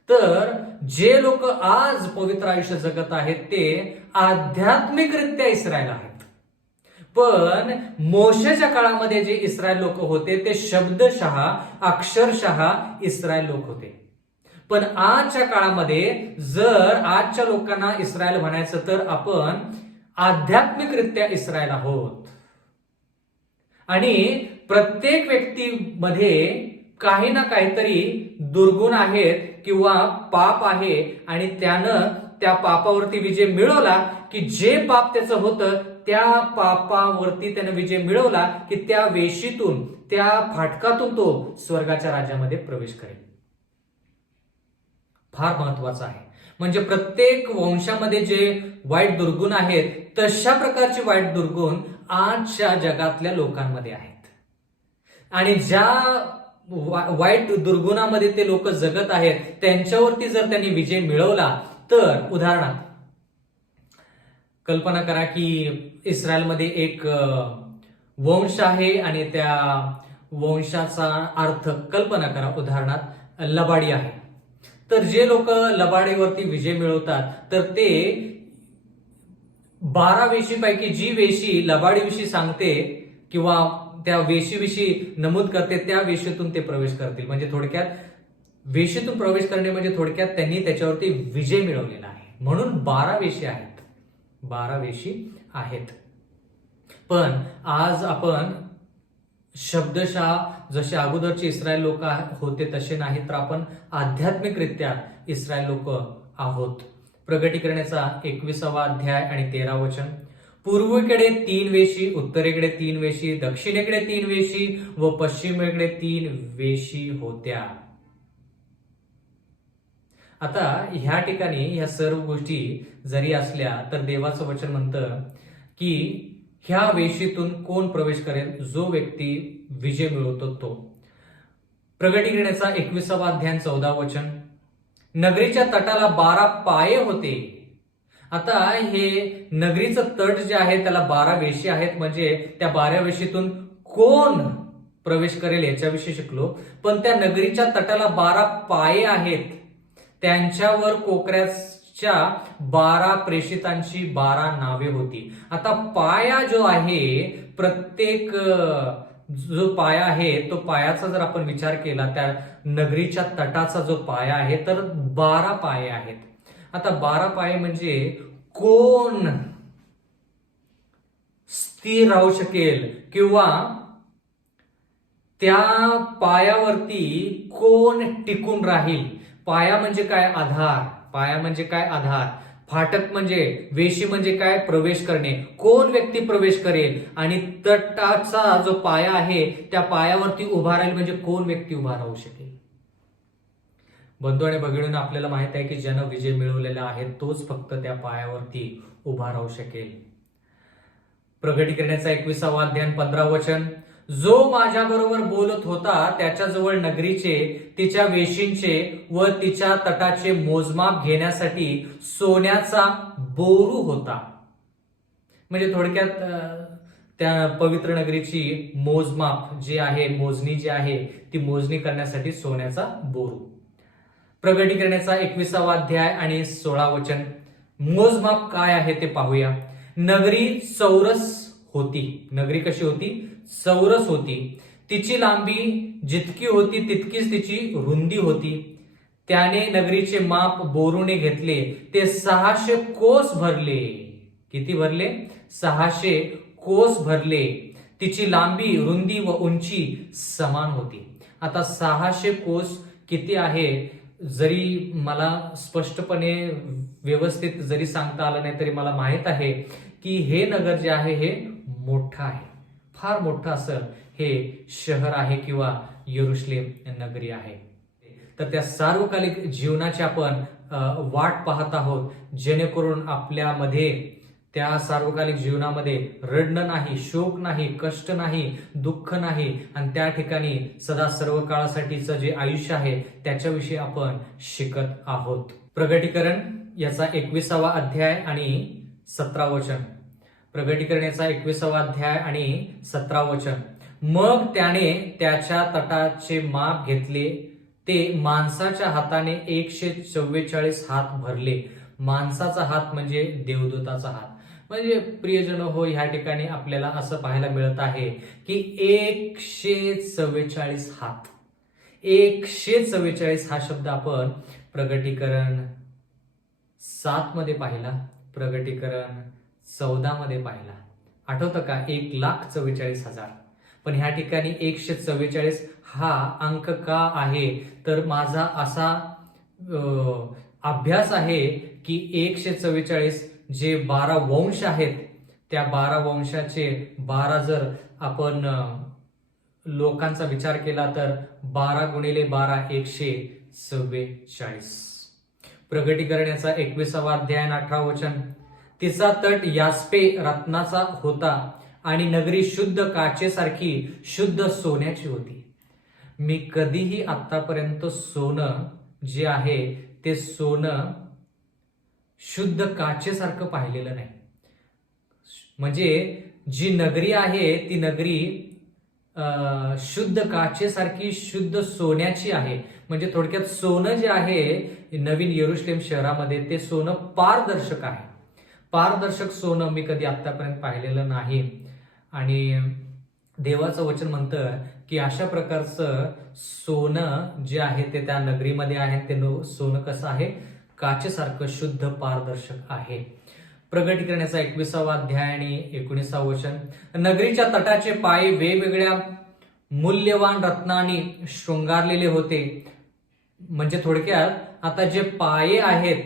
तर जे लोक आज पवित्र आयुष्य जगत आहेत ते आध्यात्मिकरित्या इस्रायल आहेत. पण मोशेच्या काळामध्ये जे इस्रायल लोक होते ते शब्दशः, अक्षरशः इस्रायल लोक होते. पण आजच्या काळामध्ये जर आजच्या लोकांना इस्रायल म्हणायचं तर आपण आध्यात्मिकरित्या इस्रायल आहोत. आणि प्रत्येक व्यक्तीमध्ये काही ना काहीतरी दुर्गुण आहेत किंवा पाप आहे आणि त्यानं त्या पापावरती विजय मिळवला की जे पाप त्याचं होतं त्या पापावरती त्यानं विजय मिळवला की त्या वेशीतून, त्या फाटकातून तो स्वर्गाच्या राज्यामध्ये प्रवेश करेल. फार महत्वाचं आहे. म्हणजे प्रत्येक वंशामध्ये जे वाईट दुर्गुण आहेत तशा प्रकारचे वाईट दुर्गुण आजच्या जगातल्या लोकांमध्ये आहेत. आणि ज्या वाईट दुर्गुणामध्ये ते लोक जगत आहेत त्यांच्यावरती जर त्यांनी विजय मिळवला तर, उदाहरणार्थ कल्पना करा की इस्रायलमध्ये एक वंश आहे आणि त्या वंशाचा अर्थ कल्पना करा, उदाहरणार्थ लबाडी आहे. तर जे लोक लबाडीवरती विजय मिळवतात तर ते 12 वेशीपैकी जी वेशी लबाडीविषयी सांगते किंवा त्या वेशीविषयी नमूद करते त्या वेशीतून ते प्रवेश करतील. म्हणजे थोडक्यात वेशीतून प्रवेश करणे म्हणजे थोडक्यात त्यांनी त्याच्यावरती विजय मिळवलेला आहे. म्हणून 12 वेशी आहेत, 12 वेशी आहेत. पण आज आपण शब्दशः जसे अगोदरचे इस्रायल लोक होते तसे नाही, तर आपण आध्यात्मिकरित्या इस्रायल लोक आहोत. प्रगटीकरणाचा 21वा अध्याय आणि 13 वचन. पूर्वेकडे 3 वेशी, उत्तरेकडे 3 वेशी, दक्षिणेकडे 3 वेशी व पश्चिमेकडे 3 वेशी होत्या. आता ह्या ठिकाणी ह्या सर्व गोष्टी जरी असल्या तर देवाचं वचन म्हणतं की ह्या वेशीतून कोण प्रवेश करेल, जो व्यक्ती विजय मिळवतो तो. प्रगटीकरणाचा 21वा अध्याय 14 वचन. नगरीच्या तटाला 12 पाये होते. आता हे नगरीचं तट जे आहे त्याला 12 वेशी आहेत. म्हणजे त्या 12 वेशीतून कोण प्रवेश करेल याच्याविषयी शिकलो. पण त्या नगरीच्या तटाला 12 पाये आहेत. त्यांच्यावर कोकऱ्याच्या 12 प्रेषितांची 12 नावे होती. आता पाया जो आहे, प्रत्येक जो पाया आहे तो पायाचा जर आपण विचार केला, त्या नगरीच्या तटाचा जो पाया आहे तर 12 पाये आहेत. आता 12 पाये म्हणजे कोण स्थिर राहू शकेल किंवा त्या पायावरती कोण टिकून राहील. पाया म्हणजे काय? आधार. पाया म्हणजे काय? आधार. फाटक म्हणजे, वेशी म्हणजे काय? प्रवेश करणे. कोण व्यक्ती प्रवेश करेल आणि तटाचा जो पाया आहे त्या पायावरती उभा राहील म्हणजे कोण व्यक्ती उभा राहू शकेल. बंधू आणि भगिनींनो, आपल्याला माहित आहे की ज्यानं विजय मिळवलेला आहे तोच फक्त त्या पायावरती उभा राहू शकेल. प्रगटीकरणाचा 21वा अध्याय 15 वचन, जो माझ्याबरोबर बोलत होता त्याच्याजवळ नगरीचे, तिच्या वेशींचे व तिच्या तटाचे मोजमाप घेण्यासाठी सोन्याचा बोरू होता. म्हणजे थोडक्यात त्या पवित्र नगरीची मोजमाप जी आहे, मोजणी जी आहे ती मोजणी करण्यासाठी सोन्याचा बोरू. प्रगटीकरणाचा 21वा अध्याय आणि 16 वचन, मोजमाप काय आहे ते पाहूया. नगरी चौरस होती. नगरी कशी होती? चौरस होती. तिची लांबी जितकी होती तितकीच तिची रुंदी होती. त्याने नगरीचे माप बोरूने घेतले, ते 600 कोस भरले. किती भरले? 600 कोस भरले. तिची लांबी, रुंदी व उंची समान होती. आता 600 कोस किती आहे जरी मला स्पष्टपणे व्यवस्थित जरी सांगता आलं नाही तरी मला माहित आहे की हे नगर जे आहे हे मोठं आहे. फार मोठं असं हे शहर आहे किंवा यरुशलेम नगरी आहे. तर त्या सार्वकालिक जीवनाची आपण वाट पाहत आहोत, जेणेकरून आपल्यामध्ये त्या सार्वकालिक जीवनामध्ये रडणं नाही, शोक नाही, कष्ट नाही, दुःख नाही आणि त्या ठिकाणी सदा सर्व काळासाठीचं जे आयुष्य आहे त्याच्याविषयी आपण शिकत आहोत. प्रगटीकरण याचा 21वा अध्याय आणि 17 वचन. प्रगटीकरणाचा 21वा अध्याय आणि 17 वचन, मग त्याने त्याच्या तटाचे माप घेतले, ते माणसाच्या हाताने 144 हात भरले. माणसाचा हात म्हणजे देवदूताचा हात. म्हणजे प्रियजन हो, ह्या ठिकाणी आपल्याला असं पाहायला मिळत आहे की 144 हात. 144 हा शब्द आपण प्रगटीकरण 7 मध्ये पाहिला, प्रगटीकरण 14 मध्ये पाहिला. आठवतं का? 1,44,000. पण ह्या ठिकाणी 144 हा अंक का आहे? तर माझा असा अभ्यास आहे की 144 जे 12 वंश आहेत त्या 12 वंशाचे 12 जर आपण लोकांचा विचार केला तर 12 गुणिले 12 144. प्रगटीकरण याचा 21वा अध्याय 18 वचन, तिचा तट यास्पे रत्नाचा होता आणि नगरी शुद्ध काचेसारखी शुद्ध सोन्याची होती. मी कधीही आतापर्यंत सोनं जे आहे ते सोनं शुद्ध काचेसारखं पाहिलेलं नाही. म्हणजे जी नगरी आहे ती नगरी शुद्ध काचेसारखी शुद्ध सोन्याची आहे. म्हणजे थोडक्यात सोनं जे आहे नवीन यरुशलेम शहरामध्ये ते सोनं पारदर्शक आहे. पारदर्शक सोनं मी कधी आतापर्यंत पाहिलेलं नाही. आणि देवाचं वचन म्हणतं की अशा प्रकारचं सोनं जे आहे ते त्या नगरीमध्ये आहे. ते सोनं कसं आहे? काचेसारखं शुद्ध पारदर्शक आहे. प्रगटीकरणाचा 21वा अध्याय आणि 19 वचन, नगरीच्या तटाचे पाय वेगवेगळ्या मूल्यवान रत्नांनी शृंगारलेले होते. म्हणजे थोडक्यात आता जे पाये आहेत,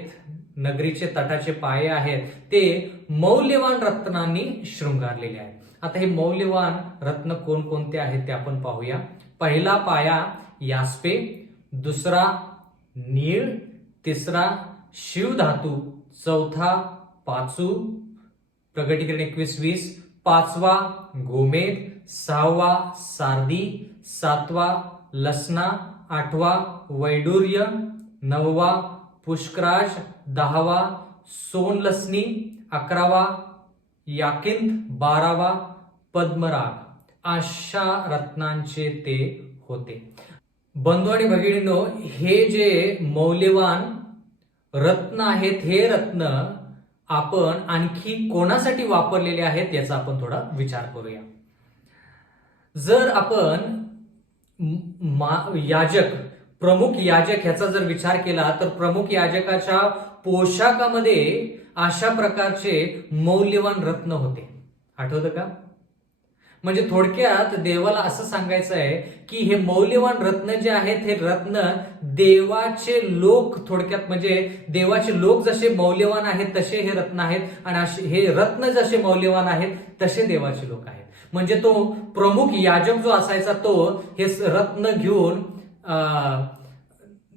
नगरीचे तटाचे पाये आहेत ते मौल्यवान रत्नांनी शृंगारलेले आहेत. आता हे मौल्यवान रत्न कोणकोणते आहेत ते आपण पाहूया. पहिला पाया यास्पे, दुसरा नीळ, तिसरा शिवधातू, चौथा पाचू, प्रगटीकरण 21:20, पाचवा गोमेद, सहावा सार्दी, सातवा लसना, आठवा वैडूर्य, नववा पुष्कराज, 10वा सोनलसनी, 11वा याकिंत, 12वा पद्मराग. अशा रत्नांचे ते होते. बंधू आणि भगिनींनो, हे जे मौल्यवान रत्न आहेत हे रत्न आपण आणखी कोणासाठी वापरलेले आहेत याचा आपण थोडा विचार करूया. जर आपण याजक, प्रमुख याजक ह्याचा जर विचार केला तर प्रमुख याजकाच्या पोशाखामध्ये अशा प्रकारचे मौल्यवान रत्न होते. आठवतं का? म्हणजे थोडक्यात देवाला असं सांगायचं आहे की हे मौल्यवान रत्न जे आहेत हे रत्न देवाचे लोक, थोडक्यात म्हणजे देवाचे लोक जसे मौल्यवान आहेत तसे हे रत्न आहेत, आणि हे रत्न जसे मौल्यवान आहेत तसे देवाचे लोक आहेत. म्हणजे तो प्रमुख याजक जो असायचा तो हे रत्न घेऊन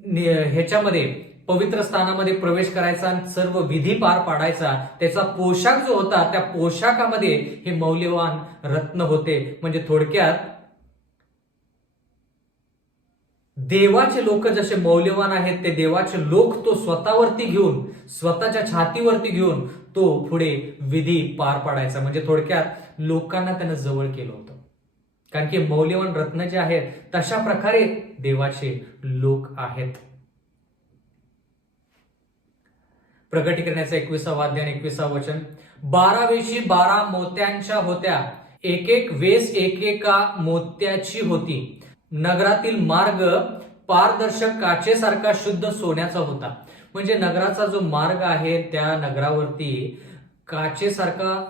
ह्याच्यामध्ये पवित्र स्थानामध्ये प्रवेश करायचा आणि सर्व विधी पार पाडायचा. त्याचा पोशाख जो होता त्या पोशाखामध्ये हे मौल्यवान रत्न होते. म्हणजे थोडक्यात देवाचे लोक जसे मौल्यवान आहेत ते देवाचे लोक तो स्वतःवरती घेऊन, स्वतःच्या छातीवरती घेऊन तो पुढे विधी पार पाडायचा. म्हणजे थोडक्यात लोकांना त्यानं जवळ केलं होतं, कारण की मौल्यवान रत्न जे आहेत तशा प्रकारे देवाचे लोक आहेत. प्रगटी करण्याचा 21वा अध्याय 21वा वचन, 12 वेशी 12 मोत्यांच्या होत्या, एक एक वेस एकेका मोत्याची होती. नगरातील मार्ग पारदर्शक काचेसारखा शुद्ध सोन्याचा होता. म्हणजे नगराचा जो मार्ग आहे त्या नगरावरती काचेसारखं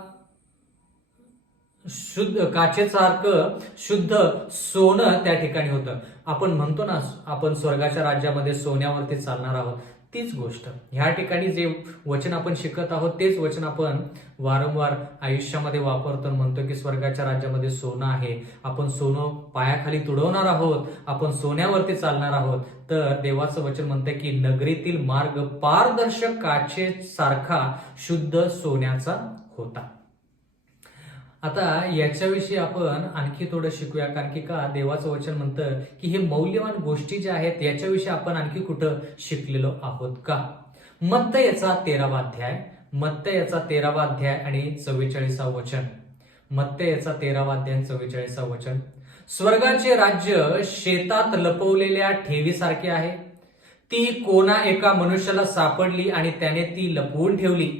शुद्ध सोनं त्या ठिकाणी होतं. आपण म्हणतो ना आपण स्वर्गाच्या राज्यामध्ये सोन्यावरती चालणार आहोत, तीच गोष्ट ह्या ठिकाणी जे वचन आपण शिकत आहोत तेच वचन आपण वारंवार आयुष्यामध्ये वापरतो, म्हणतो की स्वर्गाच्या राज्यामध्ये सोनं आहे, आपण सोनं पायाखाली तुडवणार आहोत, आपण सोन्यावरती चालणार आहोत. तर देवाचं वचन म्हणतं की नगरीतील मार्ग पारदर्शक काचेसारखा शुद्ध सोन्याचा होता. आता याच्याविषयी आपण आणखी थोडं शिकूया, कारण की का देवाचं वचन म्हणतं की हे मौल्यवान गोष्टी ज्या आहेत याच्याविषयी आपण आणखी कुठं शिकलेलो आहोत का. मत्तयाचा 13वा अध्याय, मत्तयाचा 13वा अध्याय आणि 44वा वचन. मत्तयाचा 13वा अध्याय 44वा वचन, स्वर्गाचे राज्य शेतात लपवलेल्या ठेवीसारखे आहे. ती कोणा एका मनुष्याला सापडली आणि त्याने ती लपवून ठेवली.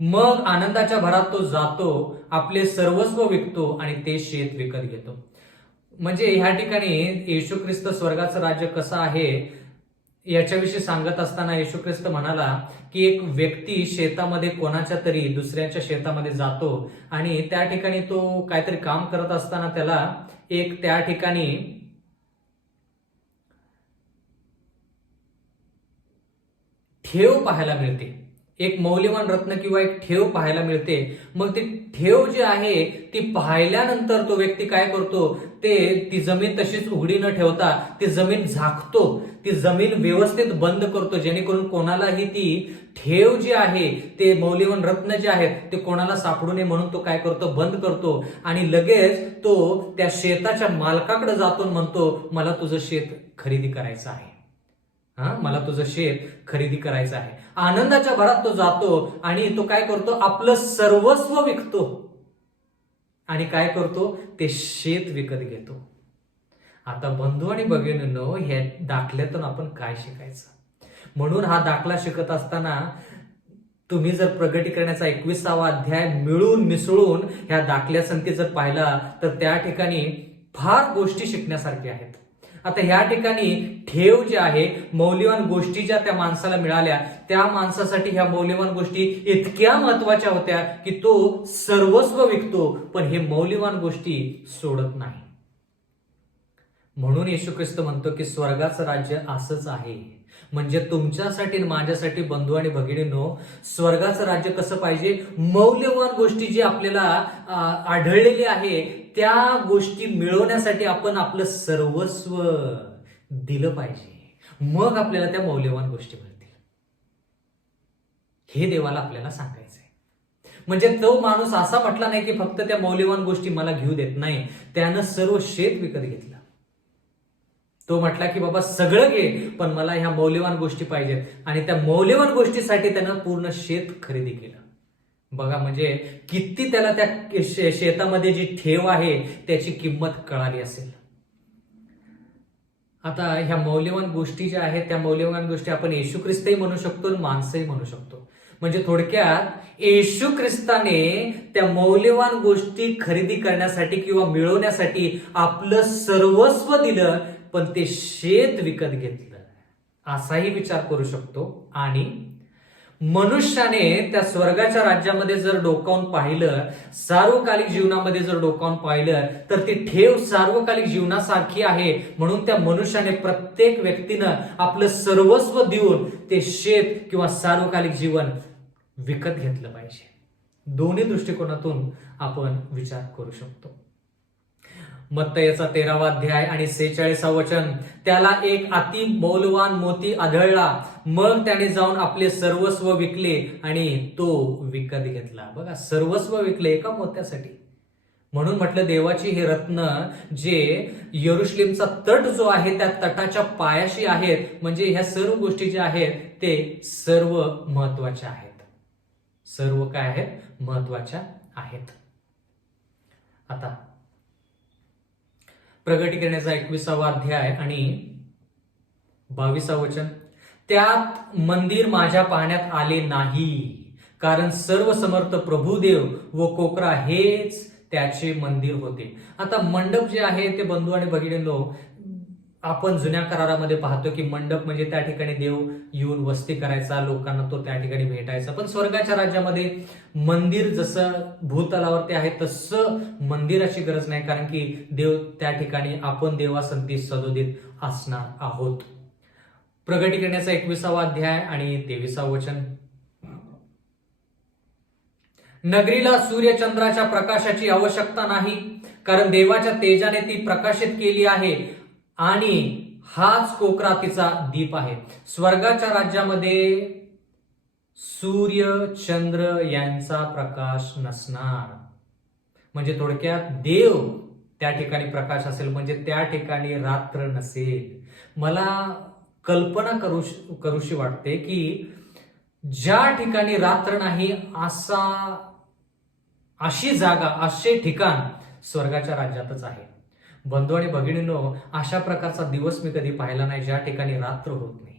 मग आनंदाच्या भरात तो जातो, आपले सर्वस्व विकतो आणि ते शेत विकत घेतो. म्हणजे ह्या ठिकाणी येशू ख्रिस्त स्वर्गाचं राज्य कसं आहे याच्याविषयी सांगत असताना येशू ख्रिस्त म्हणाला की एक व्यक्ती शेतामध्ये कोणाच्या तरी दुसऱ्याच्या शेतामध्ये जातो आणि त्या ठिकाणी तो काहीतरी काम करत असताना त्याला एक त्या ठिकाणी ठेव पाहायला मिळते, एक मौल्यवान रत्न किंवा एक ठेव पाहायला मिळते. मग ती ठेव जी आहे ती पाहिल्यानंतर तो व्यक्ती काय करतो, ती जमीन तशीच उघडी न ठेवता ती जमीन झाकतो, ती जमीन व्यवस्थित बंद करतो, जेणेकरून कोणालाही ती ठेव जी आहे ते मौल्यवान रत्न जे आहेत ते कोणाला सापडू नये म्हणून तो काय करतो, बंद करतो. आणि लगेच तो त्या शेताच्या मालकाकडे जातो, म्हणतो मला तुझं शेत खरेदी करायचं आहे, मला तुझं शेत खरेदी करायचं आहे. आनंदाच्या भरात तो जातो आणि तो काय करतो, आपलं सर्वस्व विकतो आणि काय करतो, ते शेत विकत घेतो. आता बंधू आणि भगिनींनो, ह्या दाखल्यातून आपण काय शिकायचं. म्हणून हा दाखला शिकत असताना तुम्ही जर प्रगटी करण्याचा 21वा अध्याय मिळून मिसळून ह्या दाखल्या संख्ये जर पाहिला तर त्या ठिकाणी फार गोष्टी शिकण्यासारख्या आहेत. आता ह्या ठिकाणी ठेव जे आहे, मौल्यवान गोष्टी ज्या त्या माणसाला मिळाल्या, त्या माणसासाठी ह्या मौल्यवान गोष्टी इतक्या महत्वाच्या होत्या की तो सर्वस्व विकतो, पण हे मौल्यवान गोष्टी सोडत नाही. म्हणून येशू ख्रिस्त म्हणतो की स्वर्गाचं राज्य असंच आहे. म्हणजे तुमच्यासाठी माझ्यासाठी बंधू आणि भगिनींनो, स्वर्गाचं राज्य कसं पाहिजे, मौल्यवान गोष्टी जी आपल्याला आढळलेली आहे त्या गोष्टी मिळवण्यासाठी आपण आपलं सर्वस्व दिलं पाहिजे, मग आपल्याला त्या मौल्यवान गोष्टी मिळतील. हे देवाला आपल्याला सांगायचंय. म्हणजे तो माणूस असा म्हटला नाही की फक्त त्या मौल्यवान गोष्टी मला घेऊ देत नाही, त्यानं सर्व शेत विकत घेतलं. तो म्हटला की बाबा सगळं घे, पण मला ह्या मौल्यवान गोष्टी पाहिजेत, आणि त्या मौल्यवान गोष्टीसाठी त्यानं पूर्ण शेत खरेदी केलं. बघा म्हणजे किती त्याला त्या शेतामध्ये जी ठेव आहे त्याची किंमत कळाली असेल. आता ह्या मौल्यवान गोष्टी ज्या आहेत त्या मौल्यवान गोष्टी आपण येशू ख्रिस्तही म्हणू शकतो आणि माणसंही म्हणू शकतो. म्हणजे थोडक्यात येशू ख्रिस्ताने त्या मौल्यवान गोष्टी खरेदी करण्यासाठी किंवा मिळवण्यासाठी आपलं सर्वस्व दिलं, पण ते शेत विकत घेतलं, असाही विचार करू शकतो. आणि मनुष्याने त्या स्वर्गाच्या राज्यामध्ये जर डोकावून पाहिलं, सार्वकालिक जीवनामध्ये जर डोकावून पाहिलं, तर ती ठेव सार्वकालिक जीवनासारखी आहे. म्हणून त्या मनुष्याने, प्रत्येक व्यक्तीनं आपलं सर्वस्व देऊन ते शेत किंवा सार्वकालिक जीवन विकत घेतलं पाहिजे. दोन्ही दृष्टिकोनातून आपण विचार करू शकतो. मत्तयचा 13वा अध्याय आणि 46वा वचन, त्याला एक अति मौल्यवान मोती आढळला, मग त्याने जाऊन आपले सर्वस्व विकले आणि तो विकत घेतला. बघा, सर्वस्व विकले एका मोत्यासाठी. म्हणून म्हटलं, देवाची हे रत्न जे यरुशलेमचा तट जो आहे त्या तटाच्या पायाशी आहेत, म्हणजे ह्या सर्व गोष्टी ज्या आहेत ते सर्व महत्वाच्या आहेत. सर्व काय आहेत? महत्वाच्या आहेत. आता प्रगटीकरणाचा 21वा अध्याय आणि 22वा वचन, त्यात मंदिर माझ्या पाहण्यात आले नाही, कारण सर्व समर्थ प्रभुदेव व कोकरा हेच त्याचे मंदिर होते. आता मंडप जे आहे ते बंधू आणि भगिनींनो, आपण जुन्या करारामध्ये पाहतो की मंडप म्हणजे त्या ठिकाणी देव येऊन वस्ती करायचा, लोकांना तो त्या ठिकाणी भेटायचा. पण स्वर्गाच्या राज्यामध्ये मंदिर जसं भूतलावरती आहे तसं मंदिराची गरज नाही, कारण की देव त्या ठिकाणी, आपण देवासंती सदोदित असणार आहोत. प्रगटीकरणाचा 21वा अध्याय आणि 23वा वचन, नगरीला सूर्यचंद्राच्या प्रकाशाची आवश्यकता नाही, कारण देवाच्या तेजाने ती प्रकाशित केली आहे आणि हाच कोकरा तिचा दीप आहे. स्वर्गाच्या राज्यामध्ये सूर्य चंद्र यांचा प्रकाश नसणार. म्हणजे थोडक्यात देव त्या ठिकाणी प्रकाश असेल, म्हणजे त्या ठिकाणी रात्र नसेल. मला कल्पना करूशी वाटते की ज्या ठिकाणी रात्र नाही अशी जागा, असे ठिकाण स्वर्गाच्या राज्यातच आहे. बंधू आणि भगिनींनो, अशा प्रकारचा दिवस मी कधी पाहिला नाही ज्या ठिकाणी रात्र होत नाही.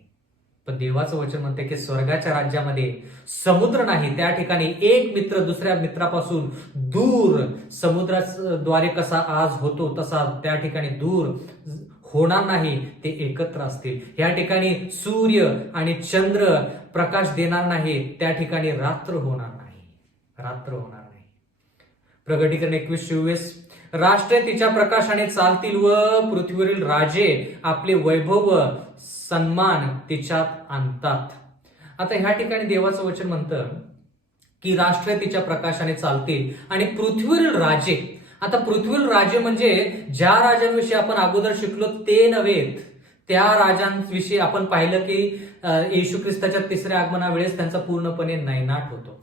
पण देवाचं वचन म्हणते की स्वर्गाच्या राज्यामध्ये समुद्र नाही, त्या ठिकाणी एक मित्र दुसऱ्या मित्रापासून दूर, समुद्राद्वारे कसा आज होतो तसा त्या ठिकाणी दूर होणार नाही, ते एकत्र असतील. या ठिकाणी सूर्य आणि चंद्र प्रकाश देणार नाही, त्या ठिकाणी रात्र होणार नाही, रात्र होणार नाही. प्रगटीकरण 21:24, राष्ट्रे तिच्या प्रकाशाने चालतील व पृथ्वीवरील राजे आपले वैभव व सन्मान तिच्यात आणतात. आता ह्या ठिकाणी देवाचं वचन म्हणतं की राष्ट्रे तिच्या प्रकाशाने चालतील आणि पृथ्वीवरील राजे. आता पृथ्वीवरील राजे म्हणजे ज्या राजांविषयी आपण अगोदर शिकलो ते नव्हेत. त्या राजांविषयी आपण पाहिलं की येशू ख्रिस्ताच्या 3ऱ्या आगमनावेळेस त्यांचा पूर्णपणे नायनाट होतो,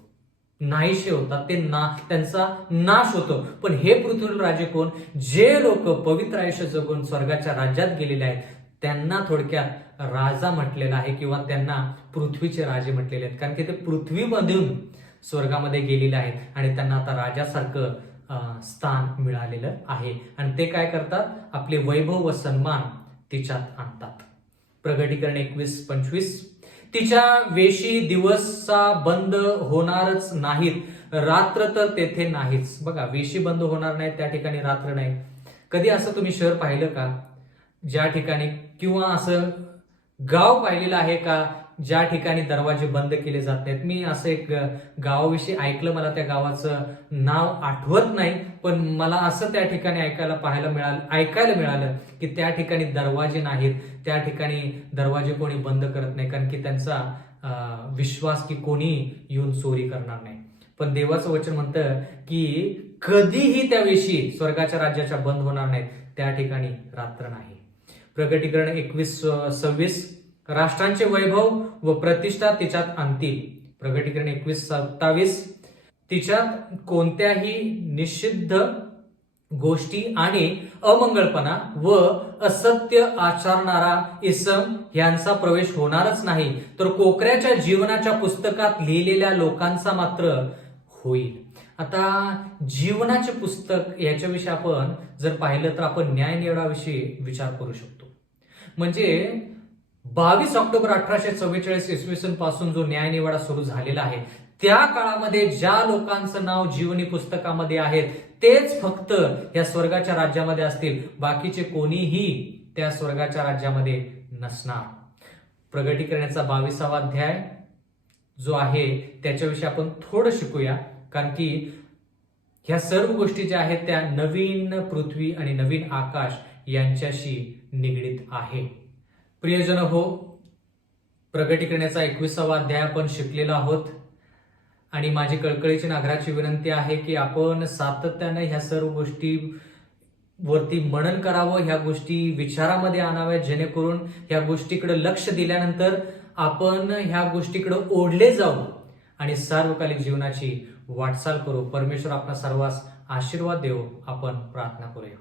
नाहीशे होतात, त्यांचा नाश होतो. पण हे पृथ्वीवरील राजे कोण? जे लोक पवित्र आयुष्य जगून स्वर्गाच्या राज्यात गेलेले आहेत त्यांना थोडक्यात राजा म्हटलेलं आहे, किंवा त्यांना पृथ्वीचे राजे म्हटलेले आहेत, कारण की ते पृथ्वीमधून स्वर्गामध्ये गेलेले आहेत आणि त्यांना आता राजासारखं स्थान मिळालेलं आहे. आणि ते काय करतात? आपले वैभव व सन्मान तिच्यात आणतात. प्रगटीकरण 21:25, तिच्या वेशी दिवसा बंद होणारच नाहीत, रात्र तर तेथे नाहीच. बघा, वेशी बंद होणार नाही, त्या ठिकाणी रात्र नाही. कधी असं तुम्ही शहर पाहिलं का ज्या ठिकाणी, किंवा असं गाव पाहिलेलं आहे का ज्या ठिकाणी दरवाजे बंद केले जात नाहीत? मी असं एक गावाविषयी ऐकलं, मला त्या गावाचं नाव आठवत नाही, पण मला असं त्या ठिकाणी ऐकायला मिळालं की त्या ठिकाणी दरवाजे नाहीत, त्या ठिकाणी दरवाजे कोणी बंद करत नाही, कारण की त्यांचा विश्वास की कोणी येऊन चोरी करणार नाही. पण देवाचं वचन म्हणतं की कधीही त्या वेशी स्वर्गाच्या राज्याच्या बंद होणार नाहीत, त्या ठिकाणी रात्र नाही. प्रगटीकरण 21:26, राष्ट्रांचे वैभव व प्रतिष्ठा तिच्यात आणतील. प्रगटीकरण 21:27, तिच्यात कोणत्याही निषिद्ध गोष्टी आणि अमंगळपणा व असत्य आचरणारा इसम यांचा प्रवेश होणारच नाही, तर कोकऱ्याच्या जीवनाच्या पुस्तकात लिहिलेल्या लोकांचा मात्र होईल. आता जीवनाचे पुस्तक याच्याविषयी आपण जर पाहिलं तर आपण न्यायनिवाड्याविषयी विचार करू शकतो. म्हणजे 22 ऑक्टोबर 1844 इसवी सन पासून जो न्यायनिवाडा सुरू झालेला आहे, त्या काळामध्ये ज्या लोकांचं नाव जीवनी पुस्तकामध्ये आहेत तेच फक्त या स्वर्गाच्या राज्यामध्ये असतील, बाकीचे कोणीही त्या स्वर्गाच्या राज्यामध्ये नसणार. प्रगटीकरणाचा 22वा अध्याय जो आहे त्याच्याविषयी आपण थोडं शिकूया, कारण की ह्या सर्व गोष्टी ज्या आहेत त्या नवीन पृथ्वी आणि नवीन आकाश यांच्याशी निगडीत आहे. प्रियजन हो, प्रगटीकरणाचा 21वा अध्याय आपण शिकलेलो आहोत आणि माझी कळकळीची नागराची विनंती आहे की आपण सातत्याने ह्या सर्व गोष्टी वरती मनन करावं, ह्या गोष्टी विचारामध्ये आणाव्या, जेणेकरून ह्या गोष्टीकडे लक्ष दिल्यानंतर आपण ह्या गोष्टीकडे ओढले जाऊ आणि सार्वकालिक जीवनाची वाटचाल करू. परमेश्वर आपला सर्वांस आशीर्वाद देव. आपण प्रार्थना करूया.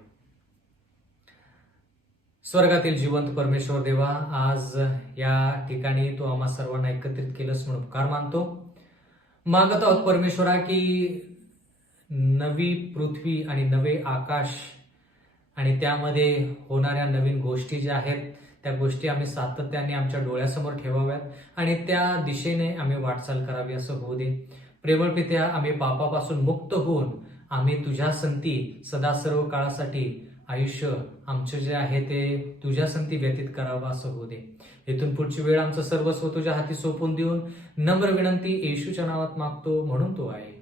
स्वर्गातील जिवंत परमेश्वर देवा, आज या ठिकाणी तू आम्हा सर्वांना एकत्रित केलंस म्हणून उपकार मानतो. मागत आहोत परमेश्वरा की नवी पृथ्वी आणि नवे आकाश आणि त्यामध्ये होणाऱ्या नवीन गोष्टी ज्या आहेत त्या गोष्टी आम्ही सातत्याने आमच्या डोळ्यासमोर ठेवाव्यात आणि त्या दिशेने आम्ही वाटचाल करावी असं होऊ दे. प्रेमळ पित्या, आम्ही पापापासून मुक्त होऊन आम्ही तुझ्या संती सदा सर्व काळासाठी आयुष्य आमचे जे आहे ते तुझ्या संती व्यतीत करावं असं होऊ दे. इथून पुढची वेळ आमचं सर्वस्व तुझ्या हाती सोपून देऊन नम्र विनंती येशूच्या नावात मागतो, म्हणून तो आहे.